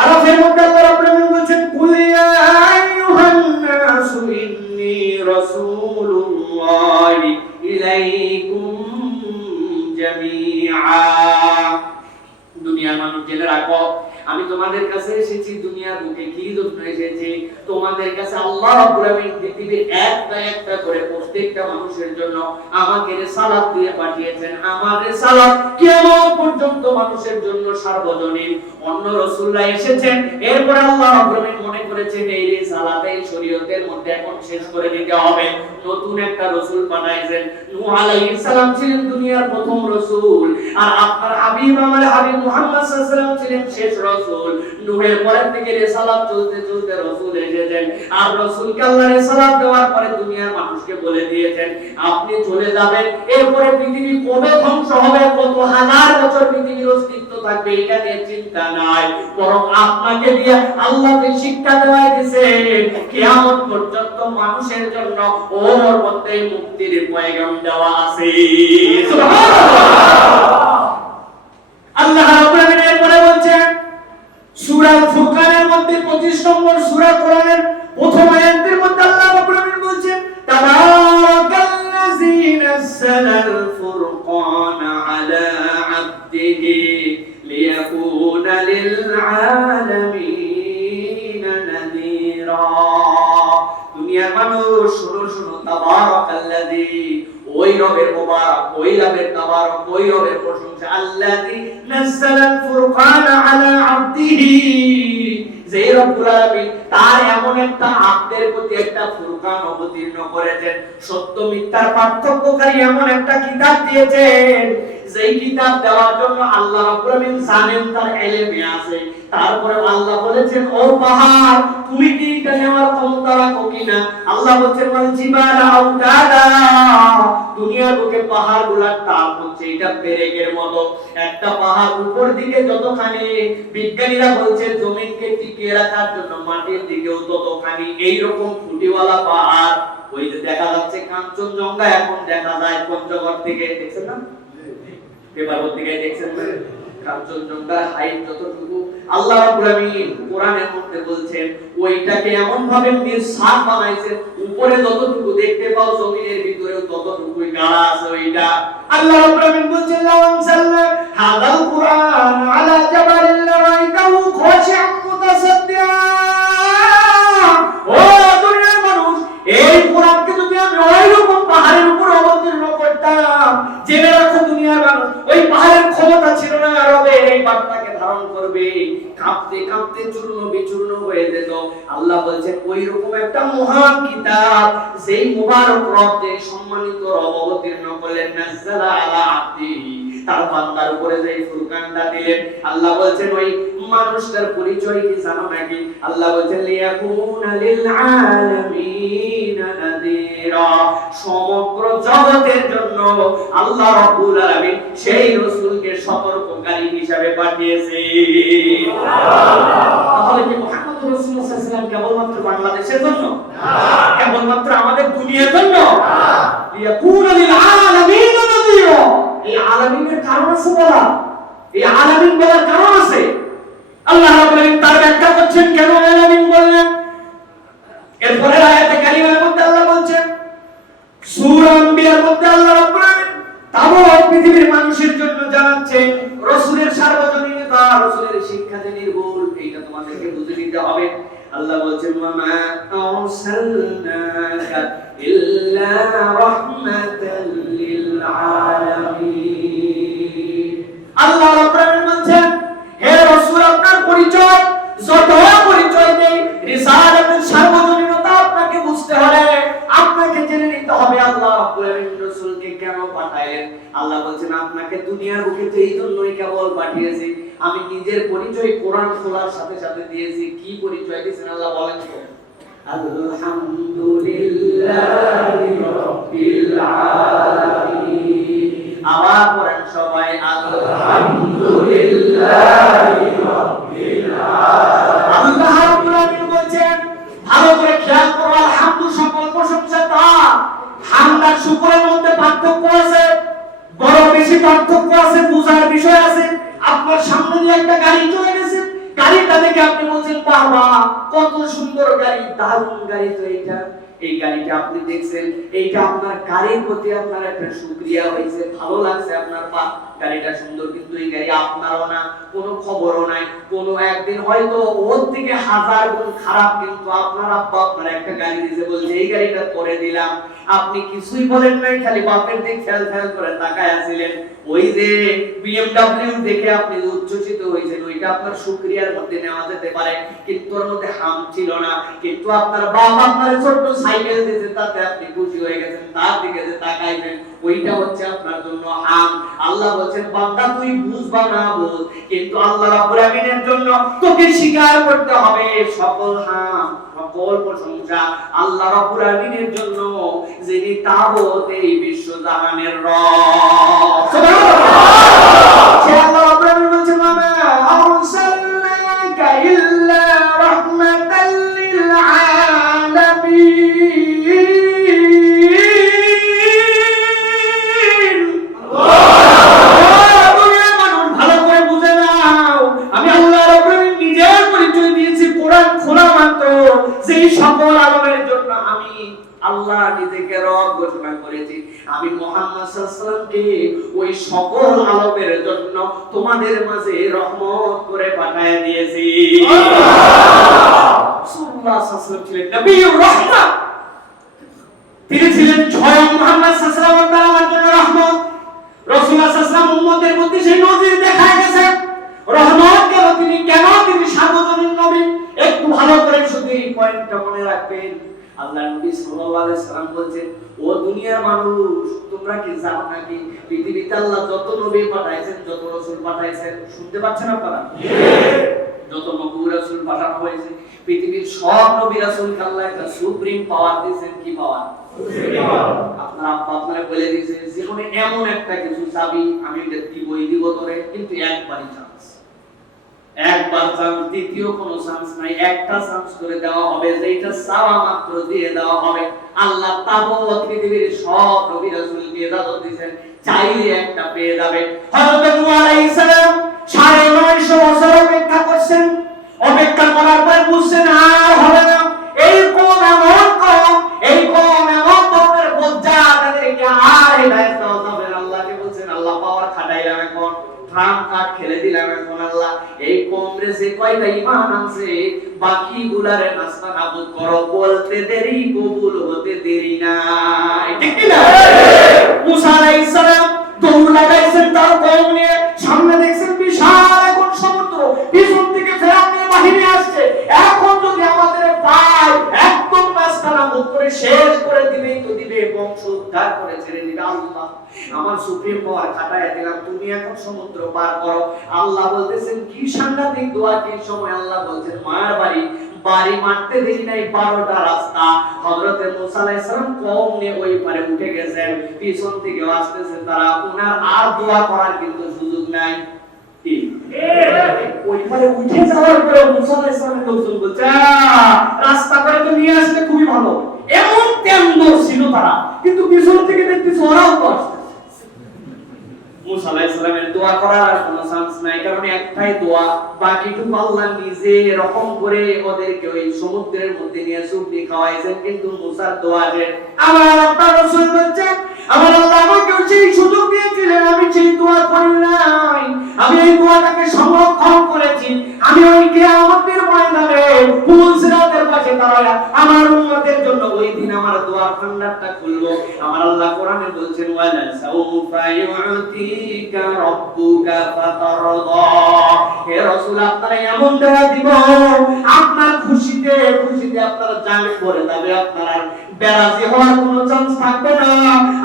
আরাফের মধ্যে আল্লাহ রাব্বুল আলামিন বলছেন কুল ইয়া আইয়ুহান নাসু ইন্নী রাসূলুল্লাহি ইলাইকুম জামিআ। দুনিয়ার মানুষ জেনে রাখো আল্লাহ রাব্বুল আলামিন পৃথিবীর একটা একটা করে প্রত্যেকটা মানুষের জন্য আমাকে রিসালাত দিয়ে পাঠিয়েছেন। আমার রিসালাত কিয়ামত পর্যন্ত মানুষের জন্য সার্বজনীন। অন্য রাসূলরা এসেছেন, এরপর আল্লাহ রাব্বুল আলামিন মনে করেছেন এই রিসালাত এই শরীয়তের মধ্যে এখন শেষ করে দিতে হবে, নতুন একটা রাসূল পাঠাইছেন। নূহ আলাইহিস সালাম ছিলেন দুনিয়ার প্রথম রাসূল, আর আপনার হাবিব আমার হাবিব মুহাম্মদ সাল্লাল্লাহু আলাইহি ওয়াসাল্লাম ছিলেন শেষ রাসূল। নূহের পরের থেকে রিসালাত চলতে চলতে রাসূল এসেছেন, আর রাসূলকে আল্লাহ রিসালাত দেওয়ার পরে দুনিয়ার মানুষকে বলে দিয়েছেন আপনি চলে যাবেন, এরপরে পৃথিবী কবে ধ্বংস হবে, কত হাজার বছর পৃথিবীর অস্তিত্ব থাকবে এটা নিয়ে চিন্তা নাই, বরং আপনাকে দিয়ে আল্লাহকে শিক্ষা দেওয়া দিয়েছে কিয়ামত পর্যন্ত মানুষের জন্য ওর মধ্যে মুক্তির পয়গাম দেওয়া আছে। সুবহানাল্লাহ। আল্লাহ রাব্বুল আলামিন এরপরে বলছেন সূরা ফুরকানের মধ্যে 25 নম্বর সূরা কোরআনের প্রথম আয়াতের মধ্যে আল্লাহ রাব্বুল আলামিন বলছেন তাবারাকাল্লাযী নাযালাল ফুরকানা আলা আবদিহি লিয়াকুনা লিল আলামিন নাযীরা। দুনিয়ার মানুষ শুনো শুনো, তাবারাকাল্লাযী ওই রবের মোবারক, ওই রবের তাবারক, ওই রবের প্রশংসা, আল্লাযী নাযালাল ফুরকানা আলা আবদিহি, যে রব্বুল আলামিন তার এমন একটা আব্দের প্রতি একটা ফুরকান অবতীর্ণ করেছেন, সত্য মিথ্যার পার্থক্যকারী এমন একটা কিতাব দিয়েছেন, যেই কিতাব দেওয়ার জন্য আল্লাহ রাব্বুল আলামিন জানেন তার ইলমে আছে। তারপরে আল্লাহ বলেছেন ও পাহাড় তুমি কি এটা নেওয়ার ক্ষমতা রাখো কিনা? আল্লাহ বলেছেন ওয়াল জিবালা আউতাদা, দুনিয়ার বুকে পাহাড়গুলোর টান হচ্ছে এটা পেরেকের মতো, একটা পাহাড় উপর দিকে যতখানি, বিজ্ঞানীরা বলছে জমিনকে টিকিয়ে রাখার জন্য মাটির দিকেও ততখানি, এইরকম খুঁটিওয়ালা পাহাড়। ওই যে দেখা যাচ্ছে কাঞ্চনজঙ্ঘা এখন দেখা যায় পঞ্চগড় থেকে, দেখছেন না পেপার থেকে দেখছেন কাঞ্চনজঙ্ঘার হাইট যতটুকু, আল্লাহ রাব্বুল আলামিন কোরআনের মধ্যে বলছেন ওইটাকে এমন ভাবে মিরসাদ বানাইছেন উপরে যতটুকু দেখতে পাও জমিনের ভিতরেও ততটুকুই গাড়া আছে ওইটা। আল্লাহ রাব্বুল আলামিন বলছেন লাউ আনসালনা হাযাল কুরআন আলা জাবালিন লারাইতাহু খাশিআন মুতাসাদ্দিআন। ও দুনিয়ার মানুষ, এই কোরআনকে যদি আমি ওইরকম পাহাড়ের উপর অবতীর্ণ করতাম, জেনে রাখো দুনিয়ার মানুষ ওই পাহাড়ের ক্ষমতা ছিল না রবের এই বার্তাকে ধারণ করবে, কাঁপতে কাঁপতে চূর্ণ বিচূর্ণ হয়ে যেত। আল্লাহ বলছেন ওই রকম একটা মহান কিতাব যেই মুবারক রব, যে সম্মানিত রব অবতীর্ণ করলেন নাযালা আলা আবদিহি, তার বান্দার উপরে যে ফুরকানটা দিলেন। আল্লাহ বলছেন ওই মানুষটার পরিচয় কি জানো নাকি? আল্লাহ বলছেন লিয়াকুনা লিল আলামিন নাযীরা, সমগ্র জগতের জন্য আল্লাহ রাব্বুল আলামিন সেই রাসূলকে সতর্ককারী হিসেবে পাঠিয়েছেন। তাহলে কি মুহাম্মদ রাসূলুল্লাহ সাল্লাল্লাহু আলাইহি ওয়াসাল্লাম কেবলমাত্র বাংলাদেশের জন্য না, কেবলমাত্র আমাদের দুনিয়ার জন্য না, লিয়াকুনা লিল আলামিন নাযীরা। এই আলামিনের কারণ আছে বলা, এই আলামিন বলার কারণ আছে। আল্লাহ রাব্বুল আলামিন তার ব্যাখ্যা করছেন কেন আলামিন বললেন। এরপরে আয়াতে কারিমার মধ্যে আল্লাহ বলছেন, সূরা আম্বিয়ার মধ্যে আল্লাহ রাব্বুল আলামিন তামাম পৃথিবীর মানুষের জন্য জানাচ্ছেন রাসূলের সার্বজনীনতা, রাসূলের শিক্ষা যে নির্ভুল, এইটা তোমাদেরকে বুঝে নিতে হবে। আল্লাহ বলছেন ওয়া মা আরসালনাকা ইল্লা রাহমাতাল লিল আলামিন। আল্লাহ রাব্বুল আলামিন বলছেন হে রাসূল আপনার পরিচয় যত পরিচয় দেই, রিসালাতের সার্বজনীনতা আপনাকে বুঝতে হবে, আপনাকে জেনে নিতে হবে আল্লাহ রাব্বুল আলামিন রাসূলকে কেন পাঠাইলেন। আল্লাহ বলছেন আপনাকে দুনিয়ার বুকে তো এই জন্যই কেবল পাঠিয়েছি, আমি নিজের পরিচয় কোরআন খোলার সাথে সাথে দিয়েছি। কি পরিচয় দিয়েছেন আল্লাহ বলেন তো? আলহামদুলিল্লাহি রাব্বিল আলামিন। আবার পড়েন সবাই আলহামদুলিল্লাহি রাব্বিল আলামিন। আল্লাহ রাব্বুল আলামিন বলেন ভালো করে খেয়াল করো, আলহামদু সকল প্রশংসা তার। হামদ আর শুকরের মধ্যে পার্থক্য আছে, বড় বেশি পার্থক্য আছে, বুঝার বিষয় আছে। আপনার সামনে দিয়ে একটা গাড়ি চলে গেছে, গাড়িটা দেখে আপনি বলছেন বাবা কত সুন্দর গাড়ি, দারুণ গাড়ি তো এইটা। এই গাড়িটা আপনি দেখছেন, এইটা আপনার গাড়ির প্রতি আপনার একটা শুকরিয়া হয়েছে, ভালো লাগছে আপনার গাড়িটা সুন্দর, কিন্তু এই গাড়ি আপনারও না, কোনো খবরও নাই। কোনো একদিন হয়তো ওর থেকে 1000 গুণ খারাপ, কিন্তু আপনার আব্বা আপনার একটা গাড়ি দিয়েছে, বলছে এই গাড়িটা করে দিলাম। আপনি কিছুই বলেন নাই, খালি বাপের দিকে খেয়াল খেয়াল করে তাকায় আছিলেন। ওই যে BMW দেখে আপনি উচ্ছ্বসিত হয়েছেন, ওইটা আপনার শুকরিয়ার মধ্যে নেওয়া যেতে পারে, কিন্তু ওর মধ্যে হাম ছিল না। কিন্তু আপনার বাপ আপনার ছোট্ট সাইকেল দিয়েছে, তাতে আপনি খুশি হয়ে গেছেন, তার দিকে যে তাকাইবেন ওইটা হচ্ছে আপনার জন্য হাম। আল্লাহ বলছেন বান্দা তুই বুঝবা না বুঝ, কিন্তু আল্লাহ রাব্বুল আমিনের জন্য তোকে স্বীকার করতে হবে সকল হাম সকল প্রশংসা আল্লাহ রাব্বুল আমিনের জন্য, যিনি তাবত এই বিশ্ব জাহানের রব। সুবহানাল্লাহ। সে আল্লাহ রাব্বুল আমিন বলছেন মামা আরসালনাকা ইল্লা রাহমাতাল লিল আলামিন। আল্লাহ দুনিয়ার মানুষ ভালো করে বুঝে নাও, আমি আল্লাহ রাব্বুল আমিন নিজের পরিচয় দিয়েছি কোরআন খোলা মাত্র, যেই সকল আলমের জন্য আমি আল্লাহ নিজেকে রব ঘোষণা করেছি। আমি মুহাম্মদ সাল্লাল্লাহু আলাইহি ওয়াসাল্লামকে ওই সকল আলমের জন্য তোমাদের মাঝে রহমত করে পাঠিয়ে দিয়েছি। রাসূলুল্লাহ সাল্লাল্লাহু আলাইহি ওয়াসাল্লাম ছিলেন নবীউর রাহমাত, তিনি ছিলেন স্বয়ং মুহাম্মদ সাল্লাল্লাহু আলাইহি ওয়াসাল্লামের জন্য রহমত। রাসূলুল্লাহ সাল্লাল্লাহু আলাইহি ওয়াসাল্লাম উম্মতের মধ্যে সেই নজির দেখায় গেছে রহমত কেন তিনি সার্বজনীন নবী। একটু ভালো করে শুধু এই পয়েন্টটা মনে রাখবেন। আল্লাহ নবী সাল্লাল্লাহু আলাইহি ওয়াসাল্লাম বলেন, ও দুনিয়ার মানুষ তোমরা কি জানো নাকি পৃথিবীতে আল্লাহ যত নবী পাঠাইছেন, যত রাসূল পাঠাইছেন, শুনতে পাচ্ছেন আপনারা? যত নবী রাসূল পাঠানো হয়েছে, পৃথিবীর সব নবী রাসূলকে আল্লাহ একটা সুপ্রিম পাওয়ার দিয়েছেন। কি পাওয়ার? আপনার আব্বা আপনারা বলে দিয়েছে জীবনে এমন একটা কিছু চাবি, আমি এটা দিব তোরে, কিন্তু একবারই চান্স, একবার চান্স, দ্বিতীয় কোনো চান্স নাই, একটা চান্স করে দেওয়া হবে, যেটা চাওয়া মাত্র দিয়ে দেওয়া হবে। আল্লাহ তাবত পৃথিবীর সব নবী রাসূলকে ইজাজত দিয়েছেন, চাইলে একটা পেয়ে যাবে। হযরত নূহ আলাইহিস সালাম 950 বছর অপেক্ষা করছেন, অপেক্ষা করার পর বুঝছেন আর হবে না, এই কোন এমন কম, এই কম এমন ধরনের বোঝা, তাদেরকে আর হিদায়াত দেওয়া যাবে না। আল্লাহকে বলছেন আল্লাহ পাওয়ার খাটাইলাম, এখন ট্রাম কাট খেলে দিলাম, এখন আল্লাহ এই কমরে যে কয়টা ঈমান আনছে বাকিগুলারে নাস্তা নাবুদ করো, বলতে দেরি কবুল হতে দেরি নাই। ঠিক কি না? মুসা আলাইহিস সালাম দৌড় লাগাইছেন তার কওম নিয়ে, সামনে দেখছেন বিশাল এখন সমুদ্র, পিছন থেকে ফেরাউনের বাহিনী আসছে, এখন যদি আমাদের পায় একদম নাস্তা নাবুদ করে শেষ করে দিবেই তো দিবে, বংশ উদ্ধার করে ছেড়ে দিবে। আল্লাহ আমার সুপ্রিম পাওয়ার খাটায় দিলাম, তুমি এখন সমুদ্র পার করো। আল্লাহ বলতেছেন কি সাংঘাতিক দোয়া, কি সময় আল্লাহ বলছেন মায়ের বাড়ি মারতে দেরি নাই, 12টা রাস্তা। হযরতে মুসা আলাইহিস সালাম কওম নিয়ে ওই পারে উঠে গেছেন, পিছন থেকে আসতেছে তারা, ওনার আর দোয়া করার কিন্তু সুযোগ নাই। কি ওই পারে উঠে যাওয়ার পরে মুসা আলাইহিস সালামের লোকজন বলছে রাস্তা করে তো নিয়ে আসলে খুবই ভালো, এমন তেমন ছিল তারা, কিন্তু পিছন থেকে দেখতেছে ওরাও তো আসছে। মুসা আলাইহিস সালামের দোয়া করার কোনো চান্স নাই, কারণ একটাই দোয়া, বাকিটুকু আল্লাহ নিজে রকম করে ওদেরকে ওই সমুদ্রের মধ্যে নিয়ে চুপড়ি খাওয়াইছেন, কিন্তু মুসার দোয়া যে আমার আল্লাহ রাসূল বলেন আমার আল্লাহ আমাকে সেই সুযোগ দিয়েছিলেন, আমি সেই দোয়া করি নাই, আমি এই দোয়াটাকে সংরক্ষণ করেছি। আমি ওই কিয়ামতের ময়দানে পুল সিরাতের পাশে দাঁড়ায়া আমার উম্মতের জন্য ওই দিন আমার দোয়ার ভান্ডারটা খুলবো। আমার আল্লাহ কোরআনে বলছেন ওয়ালা সাউফা ইউতিকা রাব্বুকা ফাতারদা, হে রাসূল আপনারা এমন দোয়া দিব আপনার খুশিতে আপনারা জান করে যাবে, আপনারা বেরাজি হওয়ার কোনো চান্স থাকবে না।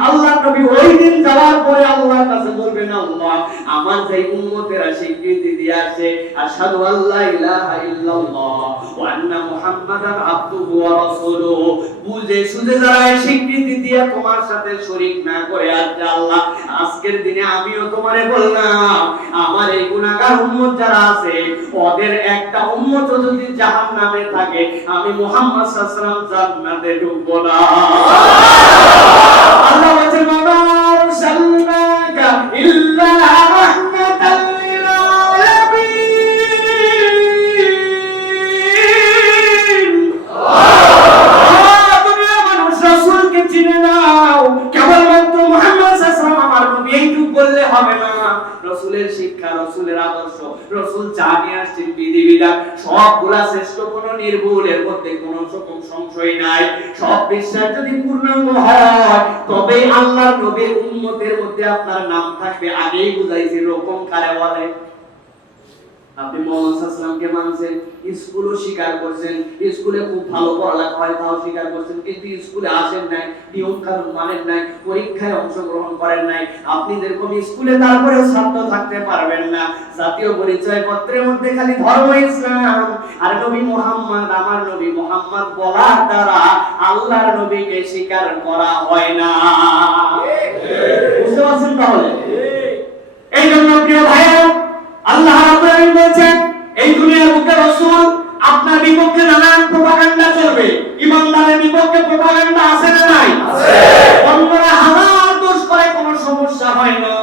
আল্লাহ নবী ওই দিন যাওয়ার পরে আল্লাহর কাছে বলবেন আল্লাহ আমার যে উম্মতেরা স্বীকৃতি দিয়ে আসে আশহাদু আল্লা ইলাহা ইল্লাল্লাহ ওয়া আন্না মুহাম্মাদান আবদুহু ওয়া রাসূলুহু, বুঝে সুঝে যারা স্বীকৃতি দিয়ে তোমার সাথে শরীক না করে আসছে আল্লাহ, আজকের দিনে আমিও তোমারে বললাম আমার এই গুনাহগার উম্মত যারা আছে ওদের একটা উম্মত যদি জাহান্নামে থাকে আমি মুহাম্মদ সাল্লাল্লাহু আলাইহি ওয়াসাল্লাম জান্নাতে ঢুকবো না। আল্লাহ বলেন মা আরসালনাকা ইল্লা রাহমাতাল লিল আলামিন। দুনিয়ার মানুষ রাসূলকে চিনে নাও, কেবলমাত্র মুহাম্মদ সাল্লাল্লাহু আলাইহি ওয়াসাল্লাম আমার নবী এইটুকু বললে হবে না, সবগুলা শ্রেষ্ঠ, কোনো নির্ভুল, এর মধ্যে কোনো রকম সংশয় নাই। সব বিশ্বাস যদি পূর্ণাঙ্গ হয় তবে আল্লাহর নবীর উম্মতের মধ্যে আপনার নাম থাকবে। আগেই বুঝাইছি রকম কারে বলে। আপনি মোহাম্মদ সাল্লাল্লাহু মানছেন, স্কুলও স্বীকার করছেন, স্কুলে খুব ভালো পড়ালেখা হয় তাও স্বীকার করছেন, কিন্তু স্কুলে আসেন নাই, নিয়ম কানুন মানেন নাই, পরীক্ষায় অংশগ্রহণ করেন নাই। আপনি যেরকম স্কুলে তারপরেও ছাত্র থাকতে পারবেন না। জাতীয় পরিচয় পত্রের মধ্যে খালি ধর্ম ইসলাম আর নবী মুহাম্মদ, আমার নবী মুহাম্মদ বলার দ্বারা আল্লাহর নবীকে স্বীকার করা হয় না। বুঝতে পারছেন? তাহলে এই জন্য প্রিয় ভাইরা, আল্লাহ রাব্বুল আলামিন বলেন এই দুনিয়ার বুকে রাসূল আপনার বিপক্ষে নানান প্রপাগান্ডা চলবে। ইমানদারের বিপক্ষে প্রপাগান্ডা আছে না নাই? আছে। অন্যরা হাজার দোষ করে কোনো সমস্যা হয় না,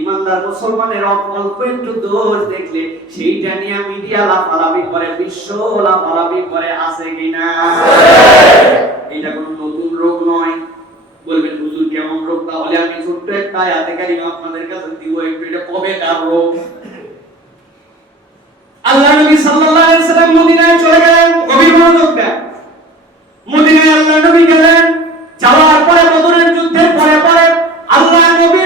ইমানদার মুসলমানের অল্প একটু দোষ দেখলে সেইটা নিয়ে মিডিয়া লাফালাফি করে, বিশ্ব লাফালাফি করে, আছে কিনা? এটা কোনো নতুন রোগ নয়। বলবেন হুজুর কেমন রোগ? তাহলে আমি ছোট্ট একটা আয়াতে কারিমা আপনাদের কাছে দিব, একটু এটা কবে কার রোগ। আল্লাহ নবী সাল্লাল্লাহু আলাইহি সাল্লাম মদিনায় চলে গেলেন, গভীর মনোযোগ দেন। মদিনায় আল্লাহ নবী গেলেন, যাওয়ার পরে বদরের যুদ্ধের পরে আল্লাহ নবী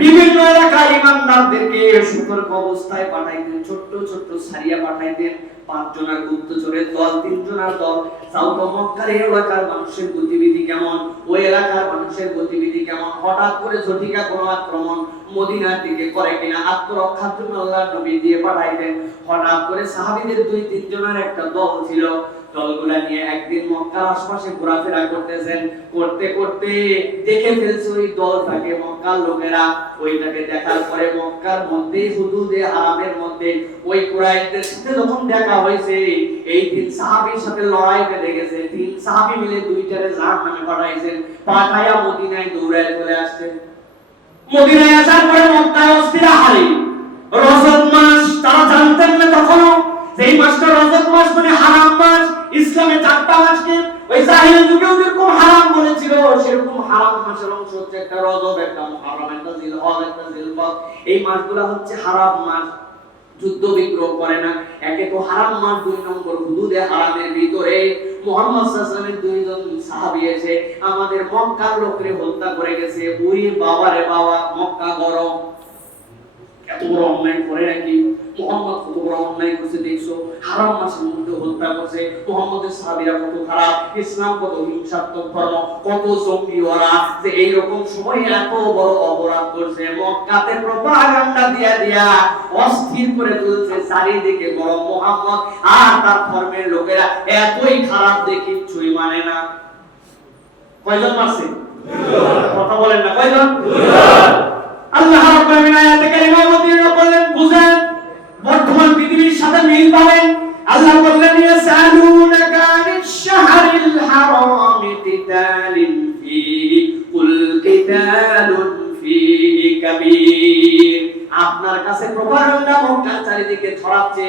বিভিন্ন এলাকায় ইমানদারদেরকে সতর্ক অবস্থায় পাঠাইতেন, ছোট্ট ছোট্ট সারিয়া পাঠাইতেন। 5 জনের গুপ্তচরের দল, 3 জনের দল। যাও তো মক্কার এলাকার মানুষের গতিবিধি কেমন, ওই এলাকার মানুষের গতিবিধি কেমন, হঠাৎ করে ঝটিকা কোনো আক্রমণ মদিনার দিকে করে কিনা, আত্মরক্ষার জন্য আল্লাহ নবী দিয়ে পাঠাইতেন। হঠাৎ করে সাহাবীদের 2-3 জনের একটা দল ছিল, দলগুলা নিয়ে একদিন মক্কার আশপাশে ঘোরাফেরা করতেছেন। করতে করতে দেখে ফেলছে ওই দলটাকে মক্কার লোকেরা। ওইটাকে দেখার পরে মক্কার মধ্যে, হুদুদে হারামের মধ্যে ওই কুরাইশদের সাথে যখন দেখা হয়েছে, এই 3 সাহাবীর সাথে লড়াই বেঁধে গেছে। 3 সাহাবী মিলে 2টারে জাহান্নামে পাঠাইছেন, পাঠায়া মদিনায় দৌড়ায় চলে আসছেন। মদিনায় আসার পরে মক্কায় অস্থির হারি রজব মাস, তারা জানতেন না তখনও যে এই মাসটা রজব মাস, মানে হারাম মাস। ইসলামে 4টা মাসকে ওই জাহিলি যুগেও যেরকম হারাম বলেছিল, সেরকম হারাম মাসের অংশ হচ্ছে একটা রজব, একটা মুহররম, একটা জিলহজ, একটা জিলকদ। এই মাসগুলো হচ্ছে হারাম মাস। যুদ্ধ বিগ্রহ করে না, একে তো হারাম মাস, 2 নম্বর হুদুদে হারামের ভিতরে মুহাম্মদ সাল্লাল্লাহু আলাইহি ওয়াসাল্লামের 2 জন সাহাবী এসে আমাদের মক্কার লোকরে হত্যা করে গেছে। ওই বাবারে বাবা, মক্কা গরম, এত বড় অন্যায় করে নাকি? মুহাম্মদ কত বড় অন্যায় করছে দেখছো, হারাম মাসের মধ্যে হত্যা করছে। মুহাম্মদের সাহাবীরা কত খারাপ, ইসলাম কত হিংসাত্মক ধর্ম, কত জঙ্গি ওরা, যে এই রকম সময় এত বড় অপরাধ করছে। মক্কাতে প্রপাগান্ডা দিয়া দিয়া অস্থির করে তুলছে চারিদিকে। বড় মুহাম্মদ আর তার ধর্মের লোকেরা এতই খারাপ যে কিচ্ছুই মানে না। কয়জন মারছে? কথা বলেন না, কয়জন? আল্লাহ রাব্বুল আলামিন আয়াতে কারিমা অবতীর্ণ করলেন, বুঝেন, বর্তমান পৃথিবীর সাথে মিল পাবেন। আল্লাহ বললেন ইয়াসালুনাকা আনিশ শাহরিল হারামি কিতালিন ফীহি কুল কিতালুন ফীহি কাবীর। আপনার কাছে প্রপাগান্ডা মক্কার চারিদিকে ছড়াচ্ছে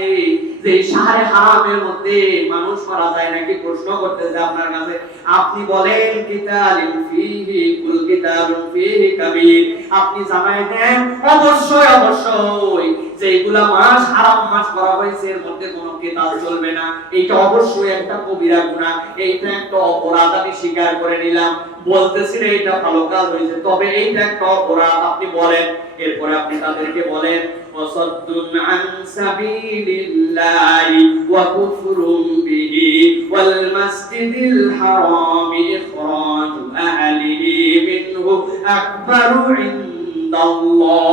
যে শাহরে হারামের মধ্যে মানুষ মারা যায় নাকি, প্রশ্ন করতেছে আপনার কাছে। আপনি বলেন কিতালিন ফীহি কুল কিতালুন ফীহি কাবীর, আপনি জানাই দেন অবশ্যই অবশ্যই যেগুলা মাস হারাম মাস করা হয়েছে এর মধ্যে কোনো কিতাব চলবে না। এইটা অবশ্যই একটা কবিরা গুনাহ, এইটা একটা অপরাধ, আমি স্বীকার করে নিলাম। বলতেছি না এটা ভালো কাজ হয়েছে, তবে এইটা একটা অপরাধ, আপনি বলেন। এরপরে আপনি তাদেরকে বলেন ওয়াসাদ্দুন আন সাবিলিল্লাহি ওয়া কুফরুম বিহি ওয়াল মাসজিদিল হারামি ইখরাজু আহলিহি মিনহু আকবারু ইনদাল্লাহ।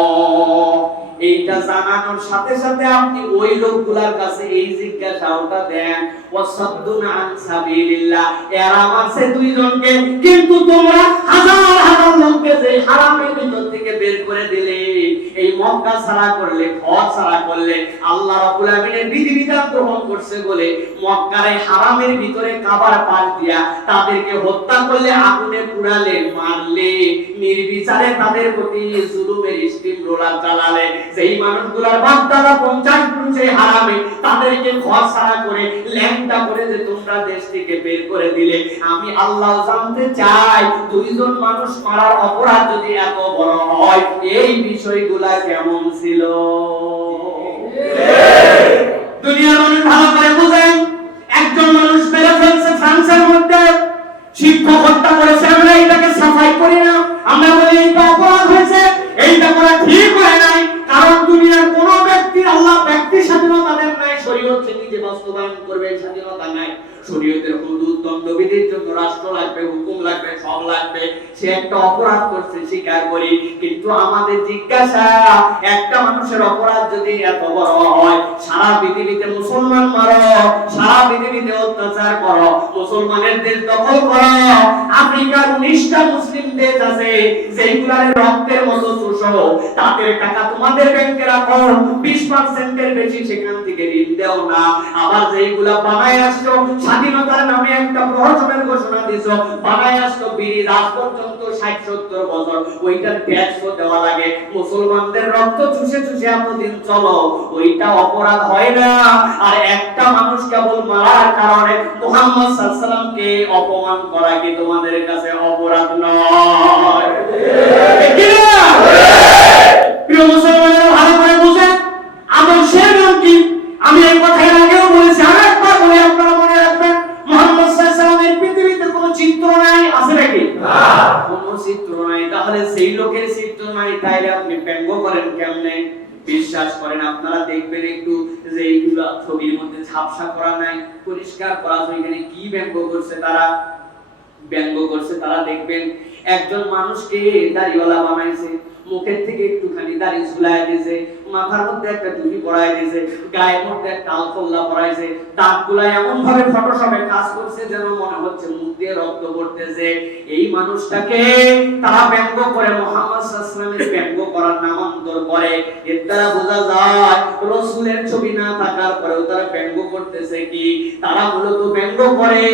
এইটা জানানোর সাথে সাথে আপনি ওই লোকগুলার কাছে এই জিজ্ঞাসাটা দেন, ওয়াসাদ্দুন আন সাবিলিল্লাহ, এরা মারছে 2 জনকে, কিন্তু তোমরা হাজার হাজার লোককে যে হারামের ভিতর থেকে বের করে দিলে, এই মক্কা ছাড়া করলে, ঘর ছাড়া করলে, আল্লাহ রাব্বুল আলামিনের বিধিবিধান গ্রহণ করছে বলে মক্কার এই হারামের ভিতরে কাবার পাশ দিয়া তাদেরকে হত্যা করলে, আগুনে পুড়ালে, মারলে, নির্বিচারে তাদের প্রতি জুলুমের স্টিম রোলার চালালে, সেই মানুষগুলোর বাপদাদা 50 পুরুষে হারামে, তাদেরকে ঘর ছাড়া করে ল্যাংটা করে যে তোমরা দেশ থেকে বের করে দিলে, আমি আল্লাহ জানতে চাই 2 জন মানুষ মারার অপরাধ যদি এত বড় হয়, এই বিষয়গুলা কেমন ছিল? দুনিয়ার মানুষ ভালো করে বুঝেন, একজন মানুষ মেরে ফেলছে ফ্রান্সের মধ্যে, শিক্ষক হত্যা করেছে, আমরা এটাকে সাফাই করি না, আমরা বলি এটা অপরাধ হয়েছে, এইটা করা ঠিক হয় নাই। কারণ দুনিয়ার কোন ব্যক্তি, আল্লাহ ব্যক্তি স্বাধীনতা দেন নাই, শরীয়ত সে নিজে বাস্তবায়ন করবে স্বাধীনতা নাই। শরীয়তের হুদুদ দণ্ডবিধির জন্য রাষ্ট্র লাগবে, হুকুম লাগবে, সব লাগবে। সে একটা অপরাধ করছে স্বীকার করি, কিন্তু আমাদের জিজ্ঞাসা, একটা মানুষের অপরাধ যদি এত বড় হয়, সারা পৃথিবীতে মুসলমান মারো, সারা পৃথিবীতে অত্যাচার করো, মুসলমানের দেশ দখল করো, আফ্রিকার 19টা মুসলিম দেশ আছে যেগুলোর রক্তের মতো চুষো, তাদের টাকা তোমাদের ব্যাংকে রাখো, 20% বেশি সেখান থেকে ঋণ দেও না। আবার যেগুলা বানায় আসছো, স্বাধীনতার নামে একটা প্রহসনের ঘোষণা দিছো, বানায় আসছো ব্রিজ, আজ পর্যন্ত 60-70 বছর ওইটার ট্যাক্সও দেওয়া লাগে, মুসলমানদের রক্ত চুষে চুষে এতদিন চলো, ওইটা অপরাধ হয় না। আর একটা মানুষ কেবল মারার কারণে মুহাম্মদ সাল্লাল্লাহু আলাইহি ওয়াসাল্লামকে অপমান করা কি তোমাদের কাছে অপরাধ নয়? প্রিয় মুসলমানেরা ভালো করে বুঝেন, আদর্শের নাম কি? আমি এই কথার আগেও বলেছি, আরেকবার বলে আপনারা মনে রাখবেন, মুহাম্মদ সাল্লাল্লাহু আলাইহি ওয়াসাল্লামের পৃথিবীতে কোনো চিত্র নাই, আছে নাকি? কোনো চিত্র নাই। তাহলে সেই লোকের চিত্র নাই, তাইলে আপনি ব্যঙ্গ করেন কেমনে? বিশ্বাস করেন, আপনারা দেখবেন একটু যে এইগুলা ছবির মধ্যে ঝাপসা করা নাই, পরিষ্কার করা আছে, এখানে কি ব্যঙ্গ করছে তারা? ব্যঙ্গ করছে তারা, দেখবেন একজন মানুষকে দাড়িওয়ালা বানাইছে, মুখের থেকে একটুখানি দাড়ি ঝুলায় দিয়েছে, মাথার মধ্যে একটা টুপি পরায় দিয়েছে, গায়ের মধ্যে একটা আলফল্লা পরাইছে, দাঁতগুলা এমন ভাবে ফটোশপে কাজ করছে যেন মনে হচ্ছে মুখ দিয়ে রক্ত পড়তেছে। এই মানুষটাকে তারা ব্যঙ্গ করে, মুহাম্মদ সাল্লাল্লাহু আলাইহি ওয়াসাল্লামের ব্যঙ্গ করার নামান্তর করে। এর দ্বারা বোঝা যায় রাসূলের ছবি না থাকার পরেও তারা ব্যঙ্গ করতেছে কি? তারা মূলত ব্যঙ্গ করে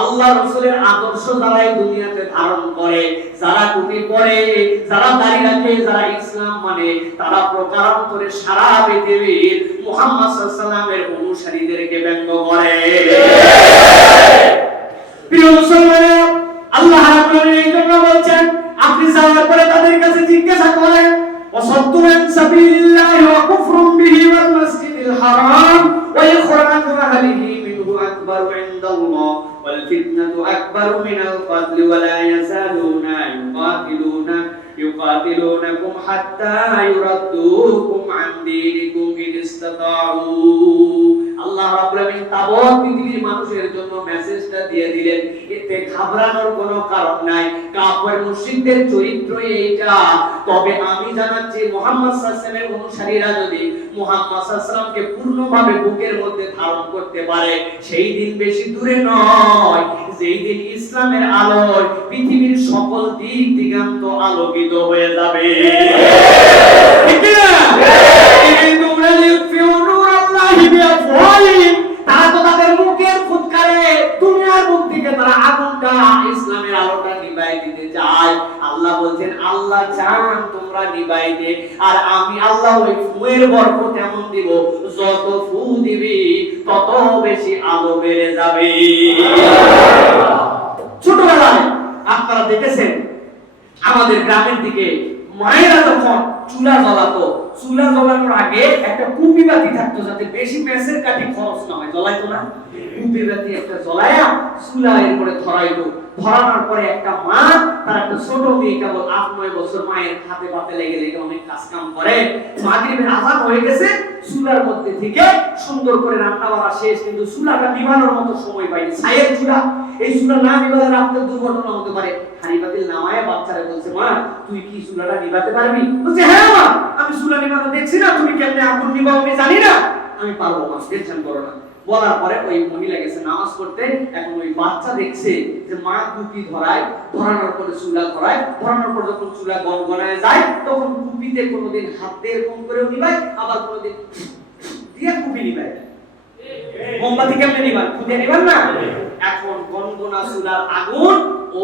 আল্লাহ রাসূলের আদর্শ যারা এই দুনিয়াতে ধারণ করে, যারা টুপি পরে, যারা দাড়ি রাখে, যারা ইসলাম মানে, তারা প্রকারান্তরে সারা পৃথিবীর মুহাম্মদ সাল্লাল্লাহু আলাইহি ওয়াসাল্লামের অনুসারীদেরকে ব্যঙ্গ করে। প্রিয় মুসলমানেরা, আল্লাহ রাব্বুল আলামিন এই জন্য বলছেন, আপনি যাওয়ার পরে তাদের কাছে জিজ্ঞাসা করেন, ওয়াসাদ্দু আন সাবিলিল্লাহি ওয়া কুফরুম বিহি ওয়াল মাসজিদিল হারাম ওয়া ইখরাজু আহলিহি মিনহু আকবারু ইনদাল্লাহ ওয়াল ফিতনাতু আকবারু মিনাল কতল ওয়া লা ইয়াযালুনা يقاتلونكم حتى يردوكم عن دينكم إن استطاعوا। আল্লাহ রাব্বুল আলামিন তাবৎ পৃথিবীর মানুষের জন্য মেসেজটা দিয়ে দিলেন, এতে ঘাবড়ানোর কোনো কারণ নাই, কাফের মুশরিকদের চরিত্র এইটা। তবে আমি জানাচ্ছি, মুহাম্মদ সাল্লাল্লাহু আলাইহি ওয়াসাল্লামের অনুসারীরা যদি মুহাম্মদ সাল্লাল্লাহু আলাইহি ওয়াসাল্লামকে পূর্ণভাবে বুকের মধ্যে ধারণ করতে পারে, সেই দিন বেশি দূরে নয় যেই দিন ইসলামের আলোয় পৃথিবীর সকল দিক দিগান্ত আলোকিত হয়ে যাবে। ঠিক না? তোমরা লিউফিউ নূরাল্লাহি বিআফওয়াহিহিম, তারা তো তাদের মুখের ফুৎকারে দুনিয়ার মুখ থেকে তারা আগুনটা, ইসলামের আলোটা নিভাই দিতে চায়। আল্লাহ বলছেন, আল্লাহ চান তোমরা নিভাই দে, আর আমি আল্লাহ ওই ফুয়ের বরকত এমন দিব, যত ফু দিবি তত বেশি আলো বেড়ে যাবে। ছোটবেলায় আপনারা দেখেছেন আমাদের গ্রামের দিকে মায়েরা যখন চুলা জ্বালাতো, চুলা জ্বালানোর আগে একটা কুপি বাতি থাকতো, যাতে বেশি মেসের কাঠি খরচ না হয়, জ্বলাইতো না, কুপি বাতি একটা জ্বলায়া চুলা এর পরে ধরাইতো। ধরানোর পরে একটা মা, তার একটা ছোট মেয়ে, কেবল 8-9 বছর, মায়ের হাতে পাতে লেগে লেগে অনেক কাজ কাম করে, মাগরিবের আযান হয়ে গেছে, চুলার মধ্যে থেকে সুন্দর করে রান্না বাড়া শেষ, কিন্তু চুলাটা নিভানোর মতো সময় পাইনি, ছায়ের চুলা, এই চুলা না নিভালে রাতের দুর্ঘটনা হতে পারে। হাড়ি পাতিল নামায় বাচ্চারা বলছে, মা তুই কি চুলাটা নিভাতে পারবি? বলছে, হ্যাঁ মা, আমি চুলা নিভানো দেখছি না, তুমি কেমনে আগুন নিভাও আমি জানি না, আমি পারবো মা, টেনশন করো না। বলার পরে ওই মহিলা গেছে নামাজ পড়তে, এখন ওই বাচ্চা দেখছে যে মা কুপি ধরায়, ধরানোর পরে চুলা ধরায়, ধরানোর পর যখন চুলা গনগনায় যায়, তখন কুপিতে কোনোদিন হাত দিয়ে এরকম করেও নিভায়, আবার কোনোদিন দিয়ে কুপি নিভায়। মোমবাতি কেমনে নিবান? খুঁজে নিবান না? এখন গনগনা চুলার আগুন,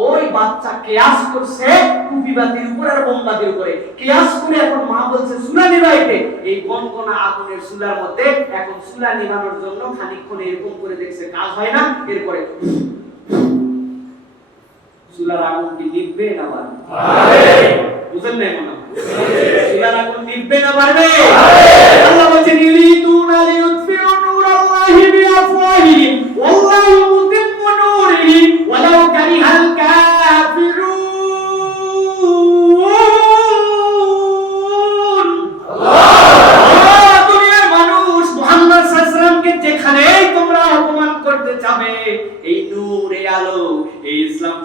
ওই বাচ্চা কিয়াস করছে কুপি বাতির উপর আর মোমবাতির উপরে, কিয়াস করে এখন মা বলছে চুলা নিভাইতে, এই গনগনা আগুনের চুলার মধ্যে এখন চুলা নিভানোর জন্য খানিকক্ষণ এরকম করে দেখছে, কাজ হয় না, এরপরে চুলার আগুন কি নিভবে না বাড়বে? বুঝেন না? মনে চুলার আগুন নিভবে না বাড়বে? আল্লাহ বলছেন, ইউরিদুনা লিইউতফিউ নূরা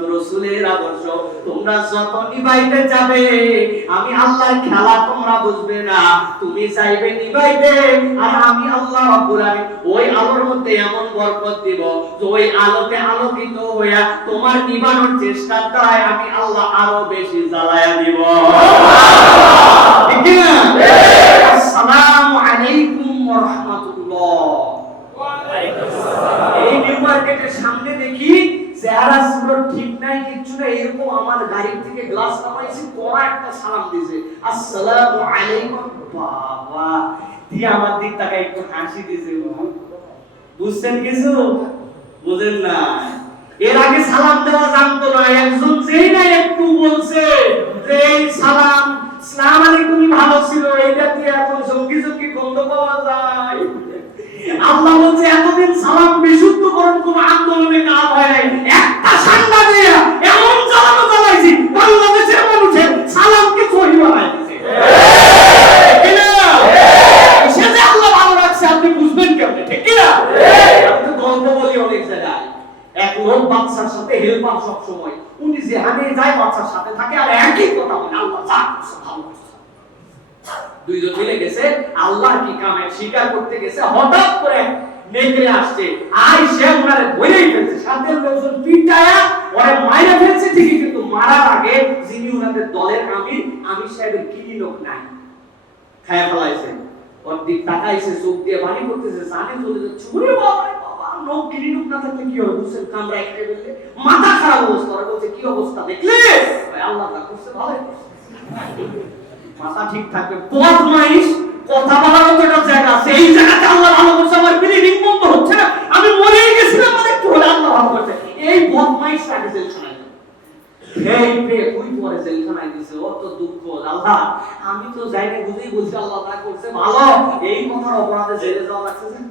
তো রাসূলের আদর্শ তোমরা যত নিভাইতে যাবে আমি আল্লাহর খেলা তোমরা বুঝবে না, তুমি চাইবে নিভাইতে আর আমি আল্লাহ রাব্বুল আলামিন ওই আলোর মধ্যে এমন বরকত দিব যে ওই আলোতে আলোকিত হইয়া তোমার নিভানোর চেষ্টার দ্বারা আমি আল্লাহ আরো বেশি জ্বালায়া দিব। ঠিক না? আসসালামু আলাইকুম ওয়া রাহমাতুল্লাহ। ওয়া আলাইকুম আসসালাম। এই নিউ মার্কেটের সামনে দেখি চেহারা গুলো ঠিক নাই, কিছু না, এরকম আমার গাড়ি থেকে গ্লাস নামাইছি, পড়া একটা সালাম দিয়েছে আসসালামু আলাইকুম। বাবা দিয়ে আমার দিক তাকে একটু হাসি দিয়েছে। বুঝছেন কিছু? বুঝেন না? এর আগে সালাম দেওয়া জানতো না, একজন যেই না একটু বলছে যে এই সালাম আসসালামু আলাইকুম ভালো ছিল, এটা দিয়ে এখন জঙ্গি জঙ্গি গন্ধ পাওয়া যায়। আল্লাহ বলছে এতদিন সালাম বিশুদ্ধকরণ কোন আন্দোলনে কাজ হয় নাই, একটা সান্ডা দিয়া এমন চালানো চালাইছি বাংলাদেশের মানুষের সালামকে সহি বানাই দিয়েছে। ঠিক না? সে যে আল্লাহ ভালো রাখছে আপনি বুঝবেন কেমনে? ঠিক না? আমি তো গল্প বলি অনেক জায়গায়, এক লোক বাচ্চার সাথে হেল্পার সব সময়, উনি যেখানে যায় বাচ্চার সাথে থাকে আর একই কথা বলে আল্লাহ যা করছে ভালো করছে। দুইজন মিলে গেছে আল্লাহর কি কামে স্বীকার করতে গেছে, হঠাৎ করে নেকড়ে আসছে, আই সে ওনারে ধরেই ফেলছে, সাথে লোকজন পিটায়া ওরে মাইরা ফেলছে ঠিকই, কিন্তু মারার আগে যিনি ওনাদের দলের আমির সাহেবের কিনি লোক নাই খায়া ফেলাইছে, ওর দিক তাকাইছে, চোখ দিয়ে পানি পড়তেছে, জানে চলে যাচ্ছে, ওরে বাবা বাবা, লোক কিনি লোক না থাকলে কি হবে? বুঝছেন? কামরা একটা ফেললে মাথা খারাপ অবস্থা। ওরা বলছে কি অবস্থা দেখলে? আল্লাহ তা করছে ভালো মাথা ঠিক থাকবে। বদমাইশ কথা বলার মতো একটা জায়গা আছে, এই জায়গাতে আল্লাহ ভালো করছে, আমার ব্রিডিং বন্ধ হচ্ছে না, আমি মরেই গেছিলাম, মানে একটু হলে আল্লাহ ভালো করছে। এই বদমাইশটাকে জেলখানায় এই পে ওই পরে জেলখানায় দিয়েছে, ও তো দুঃখ। আল্লাহ আমি তো যাইনি বুঝেই বলছি আল্লাহ তা করছে ভালো, এই কথার অপরাধে জেলে যাওয়া লাগছে।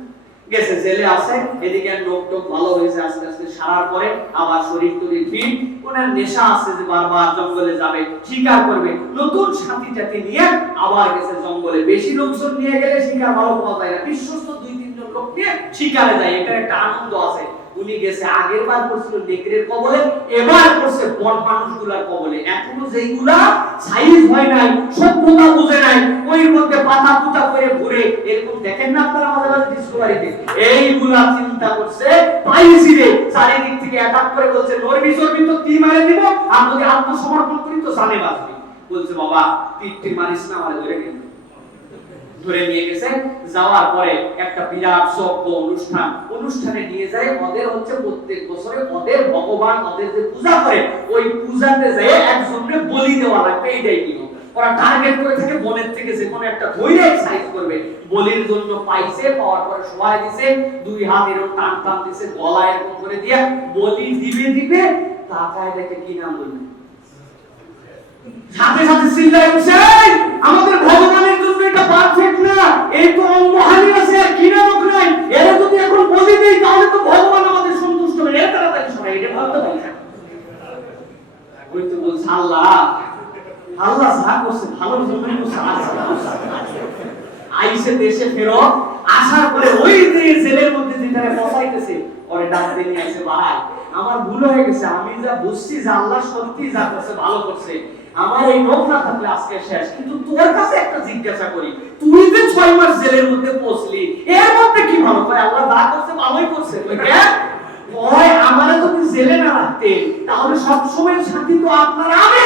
গেছে জেলে আছে, এদিকে নোক টোক ভালো হয়েছে, আস্তে আস্তে সারার পরে আবার শরীর তরির ফিট, ওনার নেশা আছে যে বারবার জঙ্গলে যাবে, শিকার করবে, নতুন সাথীটাকে নিয়ে আবার গেছে জঙ্গলে। বেশি লোকজন নিয়ে গেলে শিকার ভালো পাওয়া যায় না, বিশ্বস্ত 2-3 জন লোক নিয়ে শিকারে যায়, এটা একটা আনন্দ আছে। উনি গেছে আগের বার করছিল নেকড়ের কবলে, এবার করছে বন মানুষগুলার কবলে। এখনো যেইগুলা সাইজ হয় নাই, সভ্যতা বুঝে নাই, ওই মধ্যে পাতা পুতা করে ঘুরে, এরকম দেখেন না আপনারা আমাদের কাছে ডিসকভারিতে, এইগুলা চিন্তা করছে পাইছি রে, চারিদিক থেকে অ্যাটাক করে বলছে নরবি চর্বি তো তীর মারে দিব, আর যদি আত্মসমর্পণ করি তো জানে বাঁচবি। বলছে বাবা তীর মারিস না, আমারে ধরে নিয়ে ধরে নিয়ে গেছে। যাওয়ার পরে একটা বিরাট সভ্য অনুষ্ঠানে নিয়ে যায়। ওদের হচ্ছে প্রত্যেক বছরে ওদের ভগবান ওদের যে পূজা করে, ওই পূজাতে যায় একজনকে বলি দেওয়া লাগবে, এইটাই নিয়ম। ওরা টার্গেট করে থাকে বনের থেকে যে কোনো একটা ধৈর্য সাইজ করবে, বলির জন্য পাইছে, পাওয়ার পরে শোয়াই দিছে, 2 হাত এরকম টান টান দিছে, গলা এরকম করে দিয়া বলি দিবে তাকায় দেখে কি নাম বলবে, সাথে সাথে চিল্লায় উঠছে আমাদের ভগবানের জন্য এটা পারফেক্ট না, এই তো অঙ্গহানি আছে আর কি নামক নাই, এরা যদি এখন বলি দেই তাহলে তো ভগবান আমাদের সন্তুষ্ট হবে, এর তাড়াতাড়ি শোনাই, এটা ভালো তো না। ওই তো বলছে আল্লাহ যা করছে ভালোর জন্যই করছে। আইসে দেশে ফেরত আসার পরে ওই যে জেলের মধ্যে যেটারে বসাইতেছে ওরে ডাকতে নিয়ে আসে, ভাই আমার ভুল হয়ে গেছে, আমি যা বুঝছি যে আল্লাহ সত্যি যা করছে ভালো করছে, আমার এই লোক না থাকলে আজকে শেষ। কিন্তু তোর কাছে একটা জিজ্ঞাসা করি, তুই যে 6 মাস জেলের মধ্যে পৌঁছলি, এর মধ্যে কি ভালো? কয় আল্লাহ যা করছে ভালোই করছে। ওই আমারে যদি জেলে না রাখতেন তাহলে সব সময় শান্তি তো আপনারা, আমি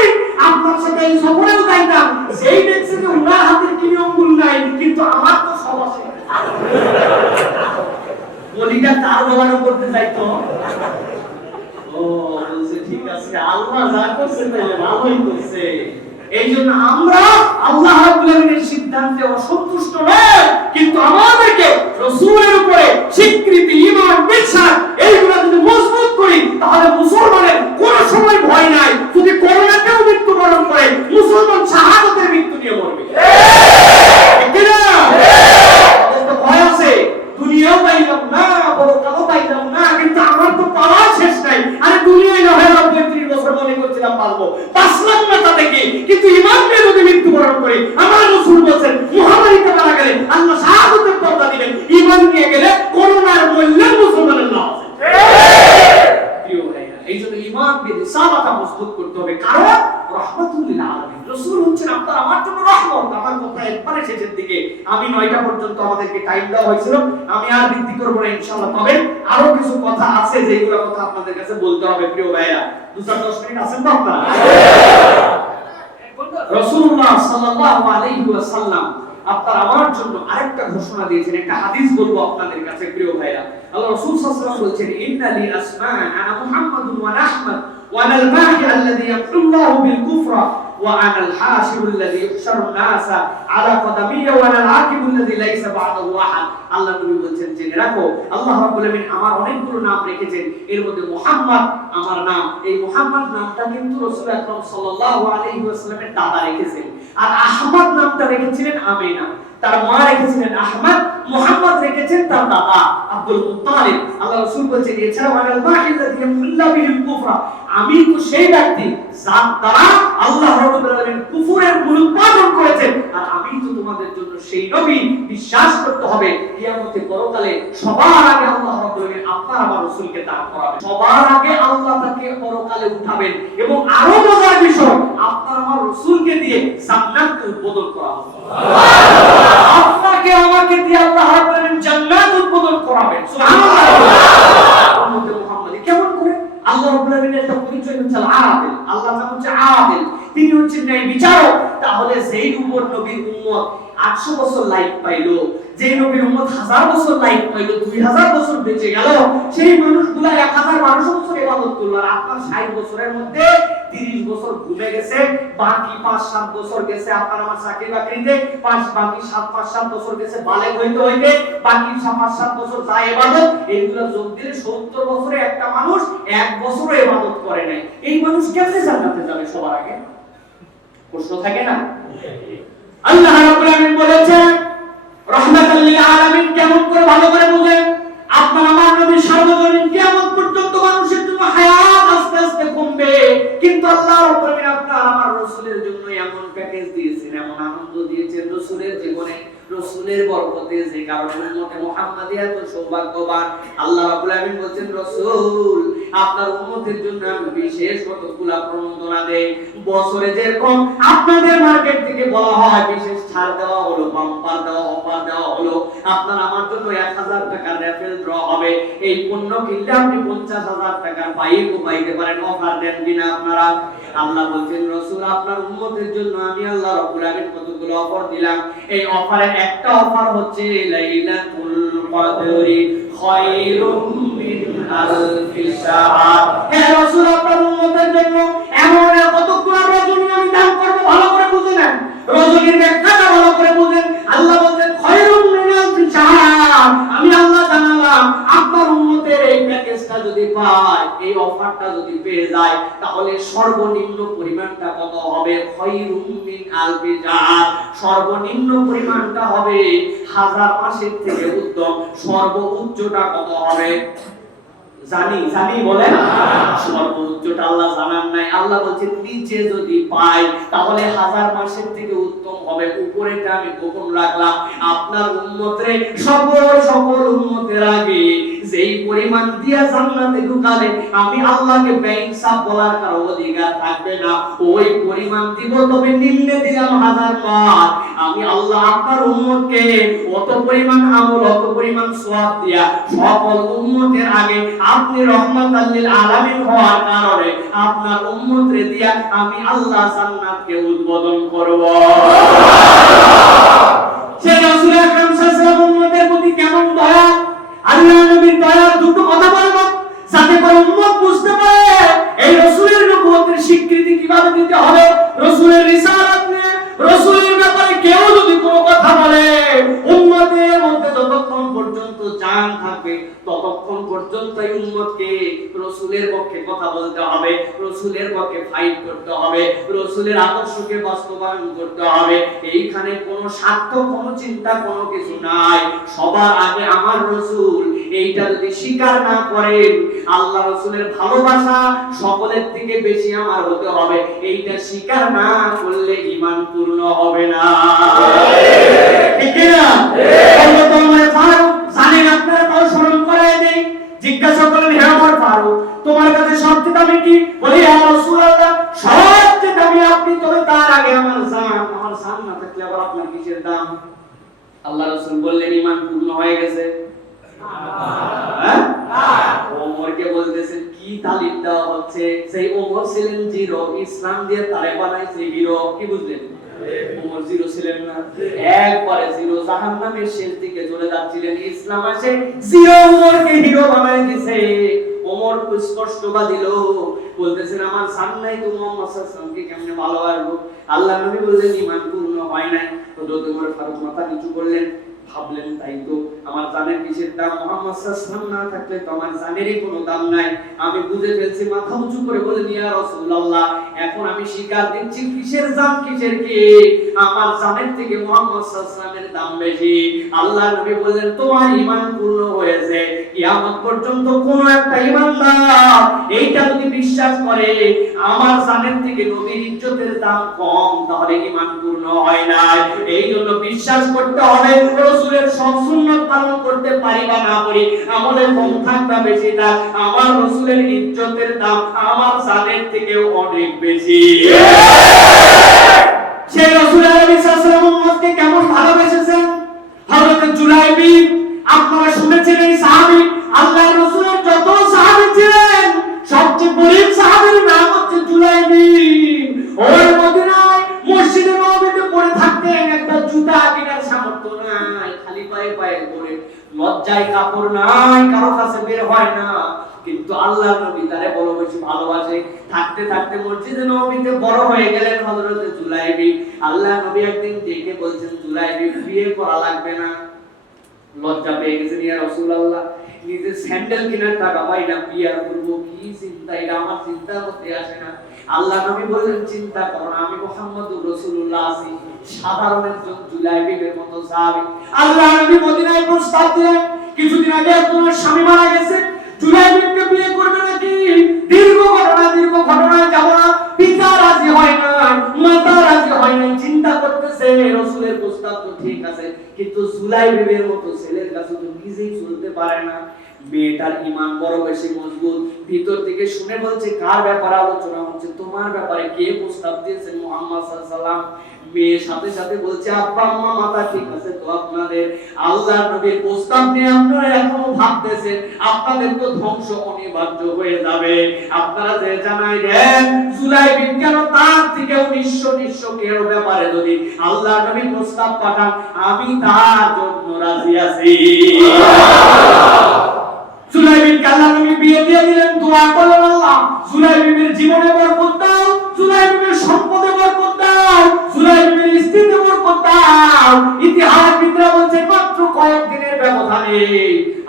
আপনার সাথে এই সফরেও যাইতাম, যেই দেখছে যে উনার হাতের কি নিয়মগুলো নাই, কিন্তু আমার তো সব আছে, বলিটা তার ব্যবহার করতে যাইতো। ও বলছে ঠিক আছে, আল্লাহ যা করছে তাহলে ভালোই করছে। এই জন্য আমরা আল্লাহ রাব্বুল আলামিনের সিদ্ধান্তে অসন্তুষ্ট নয়, কিন্তু আমাদেরকে রাসূলের উপরে স্বীকৃতি, ঈমান, বিশ্বাস এইগুলা যদি মজবুত করি তাহলে মুসলমানের কোনো সময় ভয় নাই। যদি করোনাতেও মৃত্যুবরণ করে মুসলমান শাহাদাতের মৃত্যু নিয়ে মরবে, ঠিক না? তো ভয় আছে, দুনিয়াও পাইলাম না, পরকালও পাইলাম না, কিন্তু আমার তো পাওয়ার শেষ নাই। আরে দুনিয়ায় না হয় 35 বছর মনে করছিলাম পারবো, বাঁচলাম না তাতে কি, কিন্তু ঈমান নিয়ে যদি মৃত্যুবরণ করি, আমার রাসূল বলেন মহামারীতে মারা গেলে আল্লাহ শাহাদাতের পর্দা দিবেন, ঈমান নিয়ে গেলে করোনার মূল্য মুসলমানের লাভ আছে। প্রিয় ভাইরা, এই জন্য ঈমান রিসালাতটা মজবুত করতে হবে, কারণ রাহমাতুল লিল আলামিন, রাসূল হচ্ছেন আপনার আমার জন্য রহমত। আমার কথা একবারে শেষের দিকে, আমি 9টা পর্যন্ত আমাদেরকে টাইম দেওয়া হয়েছিল, আমি আর বৃদ্ধি করব না ইনশাআল্লাহ। তবে আরো কিছু কথা আছে যেগুলো কথা আপনাদের কাছে বলতে হবে প্রিয় ভাইরা। 2-10 মিনিট আছেন তো আপনারা? রাসূলুল্লাহ সাল্লাল্লাহু আলাইহি ওয়াসাল্লাম আপনার আমার জন্য আরেকটা ঘোষণা দিয়েছেন, একটা হাদিস বলবো আপনাদের কাছে প্রিয় ভাইরা। আল্লাহ রাসূল সাল্লাল্লাহু আলাইহি ওয়াসাল্লাম বলেছেন, ইন্নালি আসমান আনা মুহাম্মাদুন ওয়া আহমদ ওয়া আনাল মাহি আল্লাযী ইয়াফুল্লাহু বিল কুফরা ওয়া আনাল হাশিরুল লাযী ইহশারুন নাসা আলা কদামিয়া ওয়া আনাল আকিবুল লাযী লাইসা বা'দাহু আহাদ। আল্লাহ নবী বলেছেন, জেনে রাখো আল্লাহ রাব্বুল আলামিন আমার অনেকগুলো নাম রেখেছেন, এর মধ্যে মুহাম্মদ আমার নাম। এই মুহাম্মদ নামটা কিন্তু রাসূল আকরাম সাল্লাল্লাহু আলাইহি ওয়াসাল্লামের দাদা রেখেছেন, আর আহমদ নামটা রেখেছিলেন আমিনা, তার মা রেখেছিলেন আহমদ, মুহাম্মদ রেখেছেন তার দাদা আব্দুল মুত্তালিব। আল্লাহ রাসূল বলেছেন, এছাড়া ওয়ানাল মাহিল্লাযী ইয়াফুল্লা বিহিল কুফরা, আমি তো সেই ব্যক্তি যার দ্বারা আল্লাহ রাব্বুল আলামিন কুফরের মূলোৎপাটন করেছেন, আর আমি তো তোমাদের জন্য সেই নবী। বিশ্বাস করতে হবে কিয়ামতের পরকালে সবার আগে আল্লাহ রাব্বুল আলামিন আপনার আমার রাসূলকে দাঁড় করাবেন, সবার আগে আল্লাহ তাকে পরকালে উঠাবেন, এবং আরো মজার বিষয় আপনার আমার রাসূলকে দিয়ে জান্নাতকে উদ্বোধন করা হবে। আপনাকে আমাকে দিয়ে আল্লাহ রাব্বুল আলামিন জান্নাত উদ্বোধন করাবেন। সুবহানাল্লাহ। উম্মতে মুহাম্মাদি কেমন করে? আল্লাহ রাব্বুল আলামিনের একটা পরিচয় হচ্ছে আদিল। আল্লাহ তাআলা হচ্ছে আদিল, তিনি হচ্ছেন ন্যায় বিচারক। তাহলে যেই উপর নবীর উম্মত 800 বছর লাইফ পাইলো, যে নবীর উম্মত 1000 বছর লাইফ পাইলো, 2000 বছর বেঁচে গেল, সেই মানুষগুলা 1012 বছর ইবাদত করলো, আর আপনার 60 বছরের মধ্যে 30 বছর ঘুমে গেছে, বাকি 5-7 বছর গেছে আপনার আমার চাকরি বাকরিতে, বাকি 7-5-7 বছর গেছে বালেগ হইতে হইতে, বাকি 5-7 বছর যা ইবাদত, এইগুলা যোগ দিলে 70 বছরে একটা মানুষ 1 বছরও ইবাদত করে নাই। এই মানুষ কেমনে জান্নাতে যাবে সবার আগে? প্রশ্ন থাকে না? আল্লাহ রাব্বুল আলামিন বলেছেন, রাহমাতাল লিল আলামিন কেমন করে ভালো করে বুঝেন? আপনার আমার নবী সার্বজনীন কিয়ামত পর্যন্ত মানুষের জন্য হায়াত আস্তে আস্তে কমবে, কিন্তু আল্লাহ রাব্বুল আলামিন আপনার আমার রাসূলের জন্য এমন প্যাকেজ দিয়েছেন, এমন আনন্দ দিয়েছেন রাসূলের জীবনে, রাসূলের বরকতে, যে কারণে উম্মতে মুহাম্মাদি এত সৌভাগ্যবান। আল্লাহ রাব্বুল আলামিন বলেন, রাসূল আপনার উম্মতের জন্য আমি বিশেষ কতগুলো প্রণোদনা দেই। বছরে যেরকম আপনাদের মার্কেট থেকে বলা হয় বিশেষ ছাড় দেওয়া হলো, বাম্পার দেওয়া, অফার দেওয়া হলো, আপনার আমার জন্য 1000 টাকা রেফেল ড্র হবে, এই পণ্য কিনলে আপনি 50,000 টাকা পাইতে পারেন, অফার দেন কিনা আপনারা? আল্লাহ বলেন, রাসূল আপনার উম্মতের জন্য আমি আল্লাহ রাব্বুল আলামিন কতগুলো অফার দিলাম। এই অফারের একটা অফার হচ্ছে লাইলাতুল কদরি খায়রুম মিন আলফি শাহর। হে রাসূল আপনার উম্মতের জন্য এমন কতগুলো রজনী আমি দান করব, ভালো করে বুঝে নেন, রজনীর ব্যাখ্যাটা ভালো করে বুঝেন। আল্লাহ বলেন খায়রুম মিন আলফি শাহর, আমি আল্লাহ জানালাম আপনার উম্মতের এই প্যাকেজটা যদি পায়, এই অফারটা যদি পেয়ে যায়, তাহলে সর্বনিম্ন পরিমাণটা কত হবে? খায়রুম মিন আলফি শাহর, সর্বনিম্ন পরিমাণটা হবে 1000 মাসের থেকে উত্তম। সর্বোচ্চটা কত হবে? জানি বলেন? সর্বোচ্চটা আল্লাহ জানান নাই। আল্লাহ বলছেন নিচে যদি পাই তাহলে 1000 মাসের থেকে উত্তম হবে, উপরেটা আমি গোপন রাখলাম। আপনার উম্মতরে সকল উম্মতের আগে যেই পরিমাণ দিয়া জান্নাতে ঢুকালে আমি আল্লাহকে বেইনসাফ বলার কারো অধিকার থাকবে না, ওই পরিমাণ দিব। তবে নিম্নে দিলাম 1000 বার, আমি আল্লাহ আপনার উম্মতকে অত পরিমাণ আমল, অত পরিমাণ সওয়াব দিয়া সকল উম্মতের আগে আপনি রাহমাতাল লিল আলামিন হওয়ার কারণে আপনার উম্মতরে দিয়া আমি আল্লাহ জান্নাতকে উদ্বোধন করব। সেই রাসূল আকরাম সাল্লাল্লাহু আলাইহি ওয়াসাল্লাম উম্মতের প্রতি কেমন দয়া! আল্লাহ নবীর দয়া দুটো কথা বলবো যাতে করে উম্মত বুঝতে পারে এই রাসূলের নবুয়তের স্বীকৃতি কিভাবে দিতে হবে। রাসূলের রিসালাত নিয়ে, রাসূলের ব্যাপারে কেউ যদি কোনো কথা বলে, উম্মতের মধ্যে যতক্ষণ পর্যন্ত জান থাকবে ততক্ষণ পর্যন্ত এই উম্মতকে রাসূলের পক্ষে কথা বলতে হবে, রাসূলের পক্ষে ফাইট করতে হবে, রাসূলের আদর্শকে বাস্তবায়ন করতে হবে। এইখানে কোনো স্বার্থ, কোনো চিন্তা, কোনো কিছু নাই। সবার আগে আমার রাসূল, এইটা যদি স্বীকার না করেন, আল্লাহ রাসূলের ভালোবাসা সকলের থেকে বেশি আমার হতে হবে, এইটা স্বীকার না করলে ঈমান পূর্ণ হবে না। ঠিক না? ফারুক জানেন আপনারা, তাও স্মরণ করায় দেই। জিজ্ঞাসা করলেন, হে আমার ফারুক, তোমার কাছে সবচেয়ে দামি কি? বলে ইয়া রাসূলুল্লাহ সবচেয়ে দামি আপনি, তবে তার আগে আমার জান না থাকলে আবার আপনার কিসের দাম? আল্লাহ রাসূল বললেন ঈমান পূর্ণ হয়ে গেছে। ওমরকে বলতেছেন কি তালিম দেওয়া হচ্ছে? সেই ওমর ছিলেন জিরো, ইসলাম দিয়ে তারে বানাইছে হিরো। কি বুঝলেন? ওমর জিরো ছিলেন না, একবারে জিরো, জাহান্নামের শেষ দিকে চলে যাচ্ছিলেন, ইসলাম আসে জিরো ওমরকে হিরো বানাই দিয়েছে। ওমর স্পষ্টবা দিল, বলতেছেন আমার জান নাই তো মুহাম্মদ সাল্লাল্লাহু আলাইহি ওয়াসাল্লামকে কেমনে ভালোবাসবো? আল্লাহ নবী বললেন ঈমান পূর্ণ হয় নাই। হযরত ওমর ফারুক মাথা নিচু করলেন, ভাবলেন তাই তো, আমার জানের কিসের দাম? মুহাম্মদ সাল্লাল্লাহু আলাইহি ওয়াসাল্লাম না থাকলে তো আমার জানেরই কোনো দাম নাই। আমি বুঝে ফেলছি, মাথা উঁচু করে বললেন ইয়া রাসূলুল্লাহ এখন আমি স্বীকার দিচ্ছি কিসের জান কিসের কি, আমার জানের থেকে মুহাম্মদ সাল্লাল্লাহু আলাইহি ওয়াসাল্লামের দাম বেশি। আল্লাহ নবী বললেন তোমার ঈমান পূর্ণ হয়েছে। কিয়ামত পর্যন্ত কোন একটা ঈমানদার এইটা যদি বিশ্বাস করে আমার জানের থেকে নবীর ইজ্জতের দাম কম, তাহলে ঈমান পূর্ণ হয় না। এইজন্য বিশ্বাস করতে হবে রাসূলের সব সুন্নাত পালন করতে পারি বা না পারি, আমলে কম থাকবে বেশি থাক, আমার রাসূলের ইজ্জতের দাম আমার জানের থেকেও অনেক বেশি। সেই রাসূল আলাইহিস সালাম উম্মতকে কেমন ভালোবেসেছেন। হযরত জুলাইবি আপনারা শুনেছেন, এই সাহাবী আল্লাহর রাসূলের যত সাহাবী ছিলেন সবচেয়ে গরীব সাহাবীর নাম হচ্ছে জুলাইবি। ওই মদিনায় মসজিদে নববীতে পড়ে থাকতেন, একটা জুতা কেনার সামর্থ্য নাই, খালি পায়ে পায়ে পড়ে, লজ্জায় কাপড় নাই, কারো কাছে বের হয় না, কিন্তু আল্লাহর নবী তারে বড় বেশি ভালোবাসে। থাকতে থাকতে মসজিদে নববীতে বড় হয়ে গেলেন হযরত জুলাইবি। আল্লাহর নবী একদিন ডেকে বলছেন জুলাইবি বিয়ে করা লাগবে না। লজ্জা পেয়ে গেছেন, ইয়া রাসূলুল্লাহ নিজে স্যান্ডেল কেনার টাকা পাই না, বিয়ে করব কি চিন্তা, এটা আমার চিন্তা করতে আসে না। আল্লাহ নবী বললেন চিন্তা করো না, আমি মুহাম্মদুর রাসূলুল্লাহ আছি, সাধারণ একজন জুলাইবির মতো সাহাবী। আল্লাহ নবী মদিনায় প্রস্তাব দিলেন, কিছুদিন আগে আপনার স্বামী মারা গেছে, জুলাইবিকে বিয়ে করবে নাকি? দীর্ঘ ঘটনায় যাব না। পিতা রাজি হয় না, মাতা রাজি হয় না, চিন্তা করতেছে রাসূলের প্রস্তাব তো ঠিক আছে, কিন্তু জুলাইবির মতো ছেলের কাছে তো নিজেই চলতে পারে না। মেয়েটার ঈমান বড় বেশি মজবুত, ভিতর থেকে শুনে বলছে কার ব্যাপারে আলোচনা হচ্ছে? তোমার ব্যাপারে। কে প্রস্তাব দিয়েছেন? মুহাম্মদ সাল্লাল্লাহু আলাইহি ওয়াসাল্লাম। মেয়ে সাথে সাথে বলছে আব্বা আম্মা মাতা ঠিক আছে তো আপনাদের, আল্লাহর নবীর প্রস্তাব নিয়ে আপনারা এখনো ভাবতেছেন, আপনাদের তো ধ্বংস অনিবার্য হয়ে যাবে। আপনারা যে জানাই দেন জুলাইবি কেন তার থেকে নিঃস্ব কেউ ব্যাপারে যদি আল্লাহর নবী প্রস্তাব পাঠান আমি তার জন্য রাজি আছি। জুলাইবিকে আল্লাহর নবী বিয়ে দিয়ে দিলেন, দোয়া করলেন আল্লাহ জুলাইবির জীবনে বরকত দাও, জুলাইবির সম্পদে বরকত দাও, জুলাইবির স্ত্রীতে বরকত দাও। ইতিহাসবিদরা বলছেন মাত্র কয়েকদিনের ব্যবধানে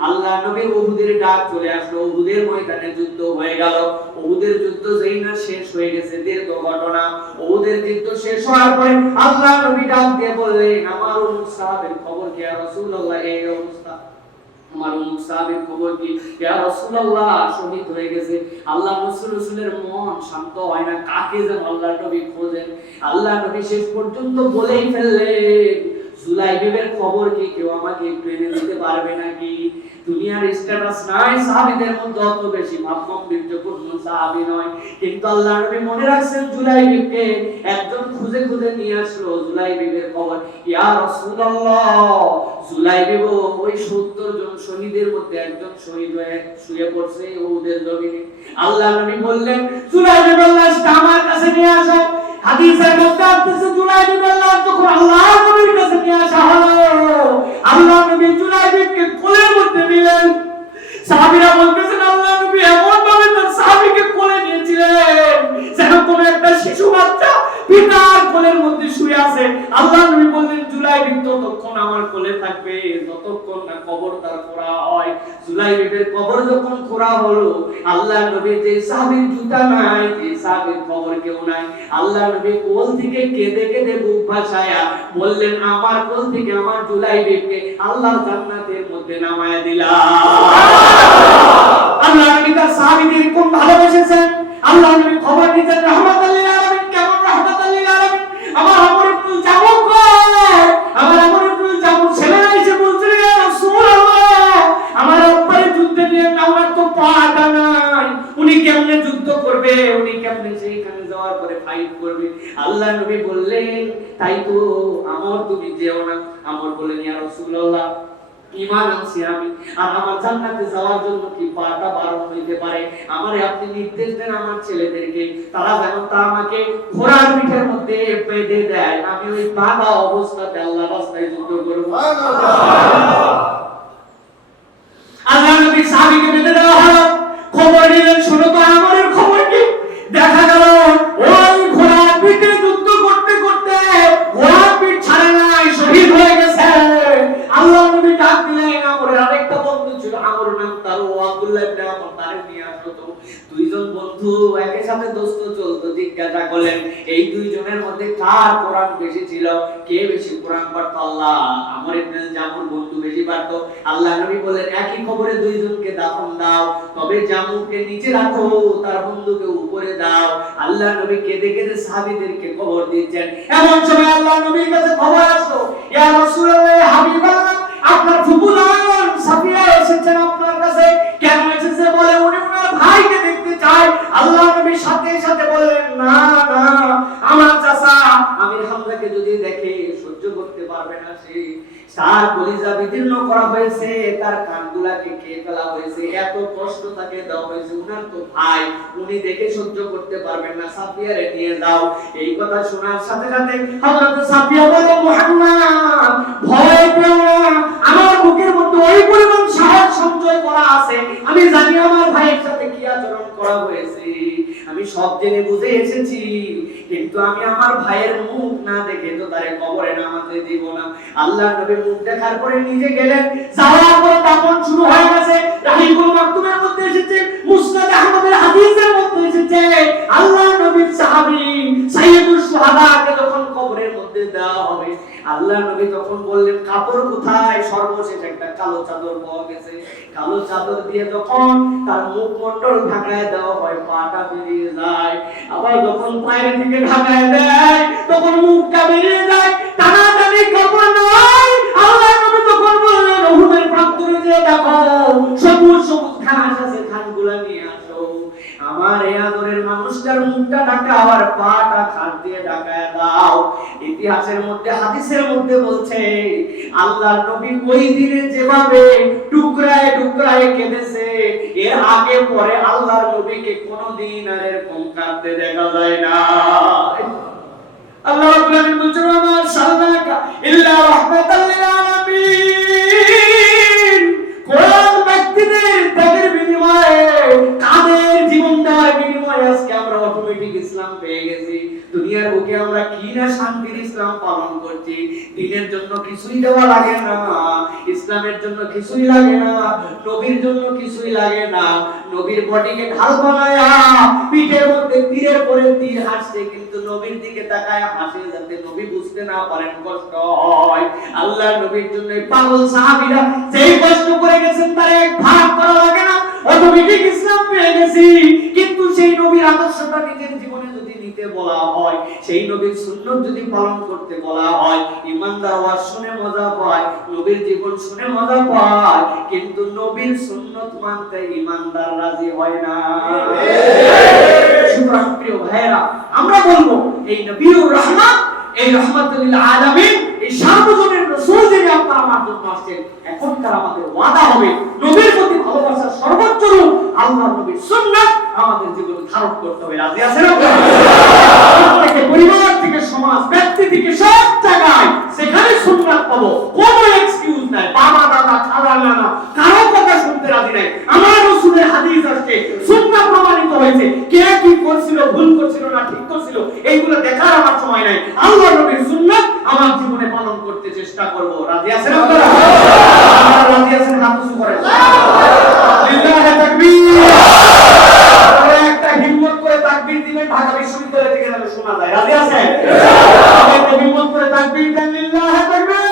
আল্লাহর নবীর উহুদের ডাক চলে আসলো, উহুদের ময়দানে যুদ্ধ হয়ে গেল। উহুদের যুদ্ধ যেই না শেষ হয়ে গেছে, দীর্ঘ ঘটনা। উহুদের যুদ্ধ শেষ হওয়ার পরে আল্লাহর নবী ডাক দিয়ে বললেন আমার অমুক সাহাবীর খবর কি ইয়া রাসূলুল্লাহ, এই অবস্থা আমার অমুক সাহাবীর খবর কি ইয়া রাসূলুল্লাহ, শহীদ হয়ে গেছে। আল্লাহ রাসূলের মন শান্ত হয় না, কাকে যেন আল্লাহর নবী খোঁজেন। আল্লাহর নবী শেষ পর্যন্ত বলেই ফেললেন জুলাইবির খবর কি, কেউ আমাকে একটু এনে দিতে পারবে নাকি? দুনিয়ার স্ট্যাটাস নাই সাহাবীদের মধ্যে অত বেশি ভাবগম্ভীর্যপূর্ণ সাহাবী নয়, কিন্তু আল্লাহর নবী মনে রাখছেন জুলাইবিকে। একজন খুঁজে খুঁজে নিয়ে আসলো জুলাইবির খবর, ইয়া রাসূলুল্লাহ জুলাইবি ওই 70 জন শহীদের মধ্যে একজন শহীদ হয়ে শুয়ে পড়ছে উহুদের জমিনে। আল্লাহর নবী বললেন জুলাইবির লাশটা আমার কাছে নিয়ে আসো। হাদিসের মধ্যে আছে জুলাইবির লাশ যখন আল্লাহর নবীর কাছে নিয়ে আসা হলো, আল্লাহর নবী জুলাইবিকে কোলের মধ্যে নিলেন। সাহাবীরা বলতেছেন আল্লাহর নবী এমন ভাবে তার সাহাবীকে কোলে নিয়েছিলেন যেন কোন একটা শিশু বাচ্চা পিতার কোলের মধ্যে শুয়ে আছে। আল্লাহর নবী বললেন জুলাইবি ততক্ষণ আমার কোলে থাকবে যতক্ষণ না কবর তার খোঁড়া হয়। জুলাইবির কবর যখন খোঁড়া হলো, আল্লাহর নবী যে সাহাবীর জুতা নাই, যে সাহাবীর কবর কেউ নাই, আল্লাহর নবী কোল থেকে কেঁদে কেঁদে বুক ভাসায়া বললেন আমার কোল থেকে আমার জুলাইবিকে আল্লাহর জান্নাতের মধ্যে নামায়া দিলাম। আল্লাহর নবী তার সাহাবীদের কোন ভালোবেসেছেন। আল্লাহর নবী খবর দিতেন রাহমাতুল লিল আলামিন, কেমন রাহমাতুল লিল আলামিন, আমার আমরুল জামুক আমার আমরুল জামুক ছেলেরা এসে বলছে ইয়া রাসূলুল্লাহ আমার আব্বার যুদ্ধে নিয়ে আমার তো পাটা নাই, উনি আপনি সেইখানে যাওয়ার পরে ফাইট করবে। আল্লাহ নবী বললেন, তাই তো আমর তুমি যেও না। আমর বললেন, ইয়া রাসূলুল্লাহ, ঈমান আনছি আমি, আর আমার জান্নাতে যাওয়ার জন্য কি পাটা বারণ হইতে পারে? আমারে আপনি নির্দেশ দেন আমার ছেলেদেরকে, তারা যেন তা আমাকে ঘোড়ার পিঠের মধ্যে বেঁধে দেয়, আমি ওই বাঁধা অবস্থাতে আল্লাহর রাস্তায় যুদ্ধ করব। আল্লাহ নবী সাহাবীকে বেঁধে দেওয়া হলো। খবর নিলেন, শুনো তো আমরের খবর কি? দেখা গেল ওই ঘোড়ার পিঠে যুদ্ধ করতে করতে ঘোড়ার পিঠ ছাড়ে নাই, শহীদ হয়ে গেছে। আল্লাহ নবী ডাক দিলেন, আমরের আরেকটা বন্ধু ছিল, আমর নাম তার, ও আব্দুল্লাহ ইবনে আমর, তারে নিয়ে আসলো। তো দুইজন বন্ধু একই সাথে দোস্ত চলতো। জিজ্ঞাসা করলেন, এই দুইজনের মধ্যে কার কোরআন বেশি ছিল? কে বেশি কোরআন পড়ত? আল্লাহ আমর ইবনে জামুর বন্ধু বেশি পড়তো। আল্লাহ নবী বলেন, একই খবরে দুইজনকে দাফন দাও, তবে জামুকে নিচে রাখো, তার বন্ধুকে উপরে দাও। আল্লাহ নবী কেঁদে কেঁদে সাহাবীদেরকে খবর দিচ্ছেন। এমন সময় আল্লাহ নবীর কাছে খবর আসলো, ইয়া রাসূলুল্লাহ, হাবিবাল্লাহ, আপনার ফুফু জান সাফিয়া এসেছেন আপনার কাছে। কেন এসেছে? বলে উনি ওনার ভাইকে দেখতে চায়। আল্লাহ নবী সাথে সাথে বললেন, না না, আমার চাচা আমির হামজাকে যদি দেখে সহ্য করতে পারবে না, সে তার কলিজা বিদীর্ণ করা হয়েছে, তার কানগুলাকে খেয়ে ফেলা হয়েছে, এত কষ্ট তাকে দেওয়া হয়েছে, উনার তো ভাই, উনি দেখে সহ্য করতে পারবেন না, সাফিয়ারে নিয়ে যাও। এই কথা শোনার সাথে সাথে হযরত সাফিয়া বলে, মুহাম্মদ ভয় পেও না, আমার বুকের মধ্যে ওই পরিমাণ সাহস সঞ্চয় করা আছে, আমি জানি আমার ভাইয়ের সাথে কি আচরণ করা হয়েছে, আমি সব জেনে বুঝে এসেছি, কিন্তু আমি আমার ভাইয়ের মুখ না দেখে তো তারে কবরে নামাতে দিব না। আল্লাহ নবী মুখ দেখার পরে নিজে গেলেন, যাওয়ার পর দাফন শুরু হয়ে গেছে। রাহিবুল মাকতুমের মধ্যে এসেছে, মুসনাদ আহমদের হাদিসের মধ্যে এসেছে, আল্লাহ নবীর সাহাবী সাইয়্যিদুশ শুহাদাকে যখন কবরের মধ্যে দেওয়া হবে, আল্লাহ নবী তখন বললেন, কাপড় কোথায়? সর্বশেষ একটা কালো চাদর পাওয়া গেছে। কালো চাদর দিয়ে যখন তার মুখমণ্ডল ঢাকায় দেওয়া হয়, পাটা বেরিয়ে যায়, আবার যখন পায়ের দিকে ঢাকায় দেয় তখন মুখটা বেরিয়ে যায়, টানাটানি কাপড় নাই। আল্লাহ নবী তখন বললেন, উহুদের প্রান্তরে যে দেখো সবুজ সবুজ ঘাস আছে, ঘাসগুলা নিয়ে আসো। আমার এই আদরের মানুষটার মুখটা ঢাকা, আবার পাটা খাট দিয়ে ঢাকায় দাও। ইতিহাসের মধ্যে, হাদিসের মধ্যে বলছে, আল্লাহর নবী ওই দিনে যেভাবে টুকরায় টুকরায় কেঁদেছে, এর আগে পরে আল্লাহর নবীকে কোনোদিন আর এরকম কাঁদতে দেখা যায় না। আল্লাহ রাব্বুল আলামিন বলছেন, ওয়া সাল্লাকা ইল্লা রাহমাতাল লিল আলামিন। কোন ব্যক্তিদের ত্যাগের বিনিময়ে, কাদের জীবন দেওয়ার বিনিময়ে আজকে আমরা অটোমেটিক ইসলাম পেয়ে গেছি। দুনিয়ার বুকে আমরা কি না শান্তির ইসলাম পালন করছি। দিনের জন্য কিছুই দেওয়া লাগে না, ইসলামের জন্য কিছুই লাগে না, নবীর জন্য কিছুই লাগে না। নবীর বডিকে ঢাল বানায়া পিঠের মধ্যে তীরের পরে তীর হাসছে, কিন্তু নবীর দিকে তাকায় হাসে, যাতে নবী বুঝতে না পারেন কষ্ট হয়। আল্লাহ নবীর জন্য পাগল সাহাবীরা যেই কষ্ট করে গেছেন, তার এক ভাগ করা লাগে না, অটোমেটিক ইসলাম পেয়ে গেছি। কিন্তু সেই নবীর আদর্শটা নিজের জীবনে যদি নিতে বলা হয়, সেই নবীর সুন্নাত যদি পালন করতে বলা হয়, ঈমানদার ওয়াজ শুনে মজা পায়, নবীর জীবন শুনে মজা পায়, কিন্তু নবীর সুন্নাত মানতে ঈমানদার রাজি হয় না। সুতরাং প্রিয় ভাইরা, আমরা বলবো, এই নবীর রহমত, এই রহমাতুল লিল আলামিন, এই সার্বজনীন রাসূল যিনি আপনার আমার জন্য আসছেন, এখনকার আমাদের ওয়াদা হবে, নবীর প্রতি ভালোবাসার সর্বোচ্চ রূপ আল্লাহর নবীর সুন্নাত আমাদের জীবনে ধারণ করতে হবে। রাজি আছেন আপনারা? থেকে পরিবার থেকে সমাজ, ব্যক্তি থেকে সব জায়গায় সেখানে সুন্নাত পাবো, কোনো এক্সকিউজ নাই। বাবা দাদা খালা নানা কারো কথা শুনতে রাজি নাই। আমার রাসূলের হাদিস আসছে, সুন্নাত প্রমাণিত হয়েছে, কে কি করছিল, ভুল করছিল না ঠিক করছিল, এইগুলো দেখার আমার সময় নাই। আল্লাহর নবীর সুন্নাত আমার জীবনে পালন করতে চেষ্টা করব। রাজি আছেন আপনারা? রাজি আছেন? হাত উঁচু করেন। লিল্লাহি তাকবীর। একটা হিম্মত করে তাকবীর দিবেন, ঢাকা বিশ্ববিদ্যালয় থেকে যেন শোনা যায়। রাজি আছেন? একটা হিম্মত করে তাকবীর দেন, লিল্লাহি তাকবীর।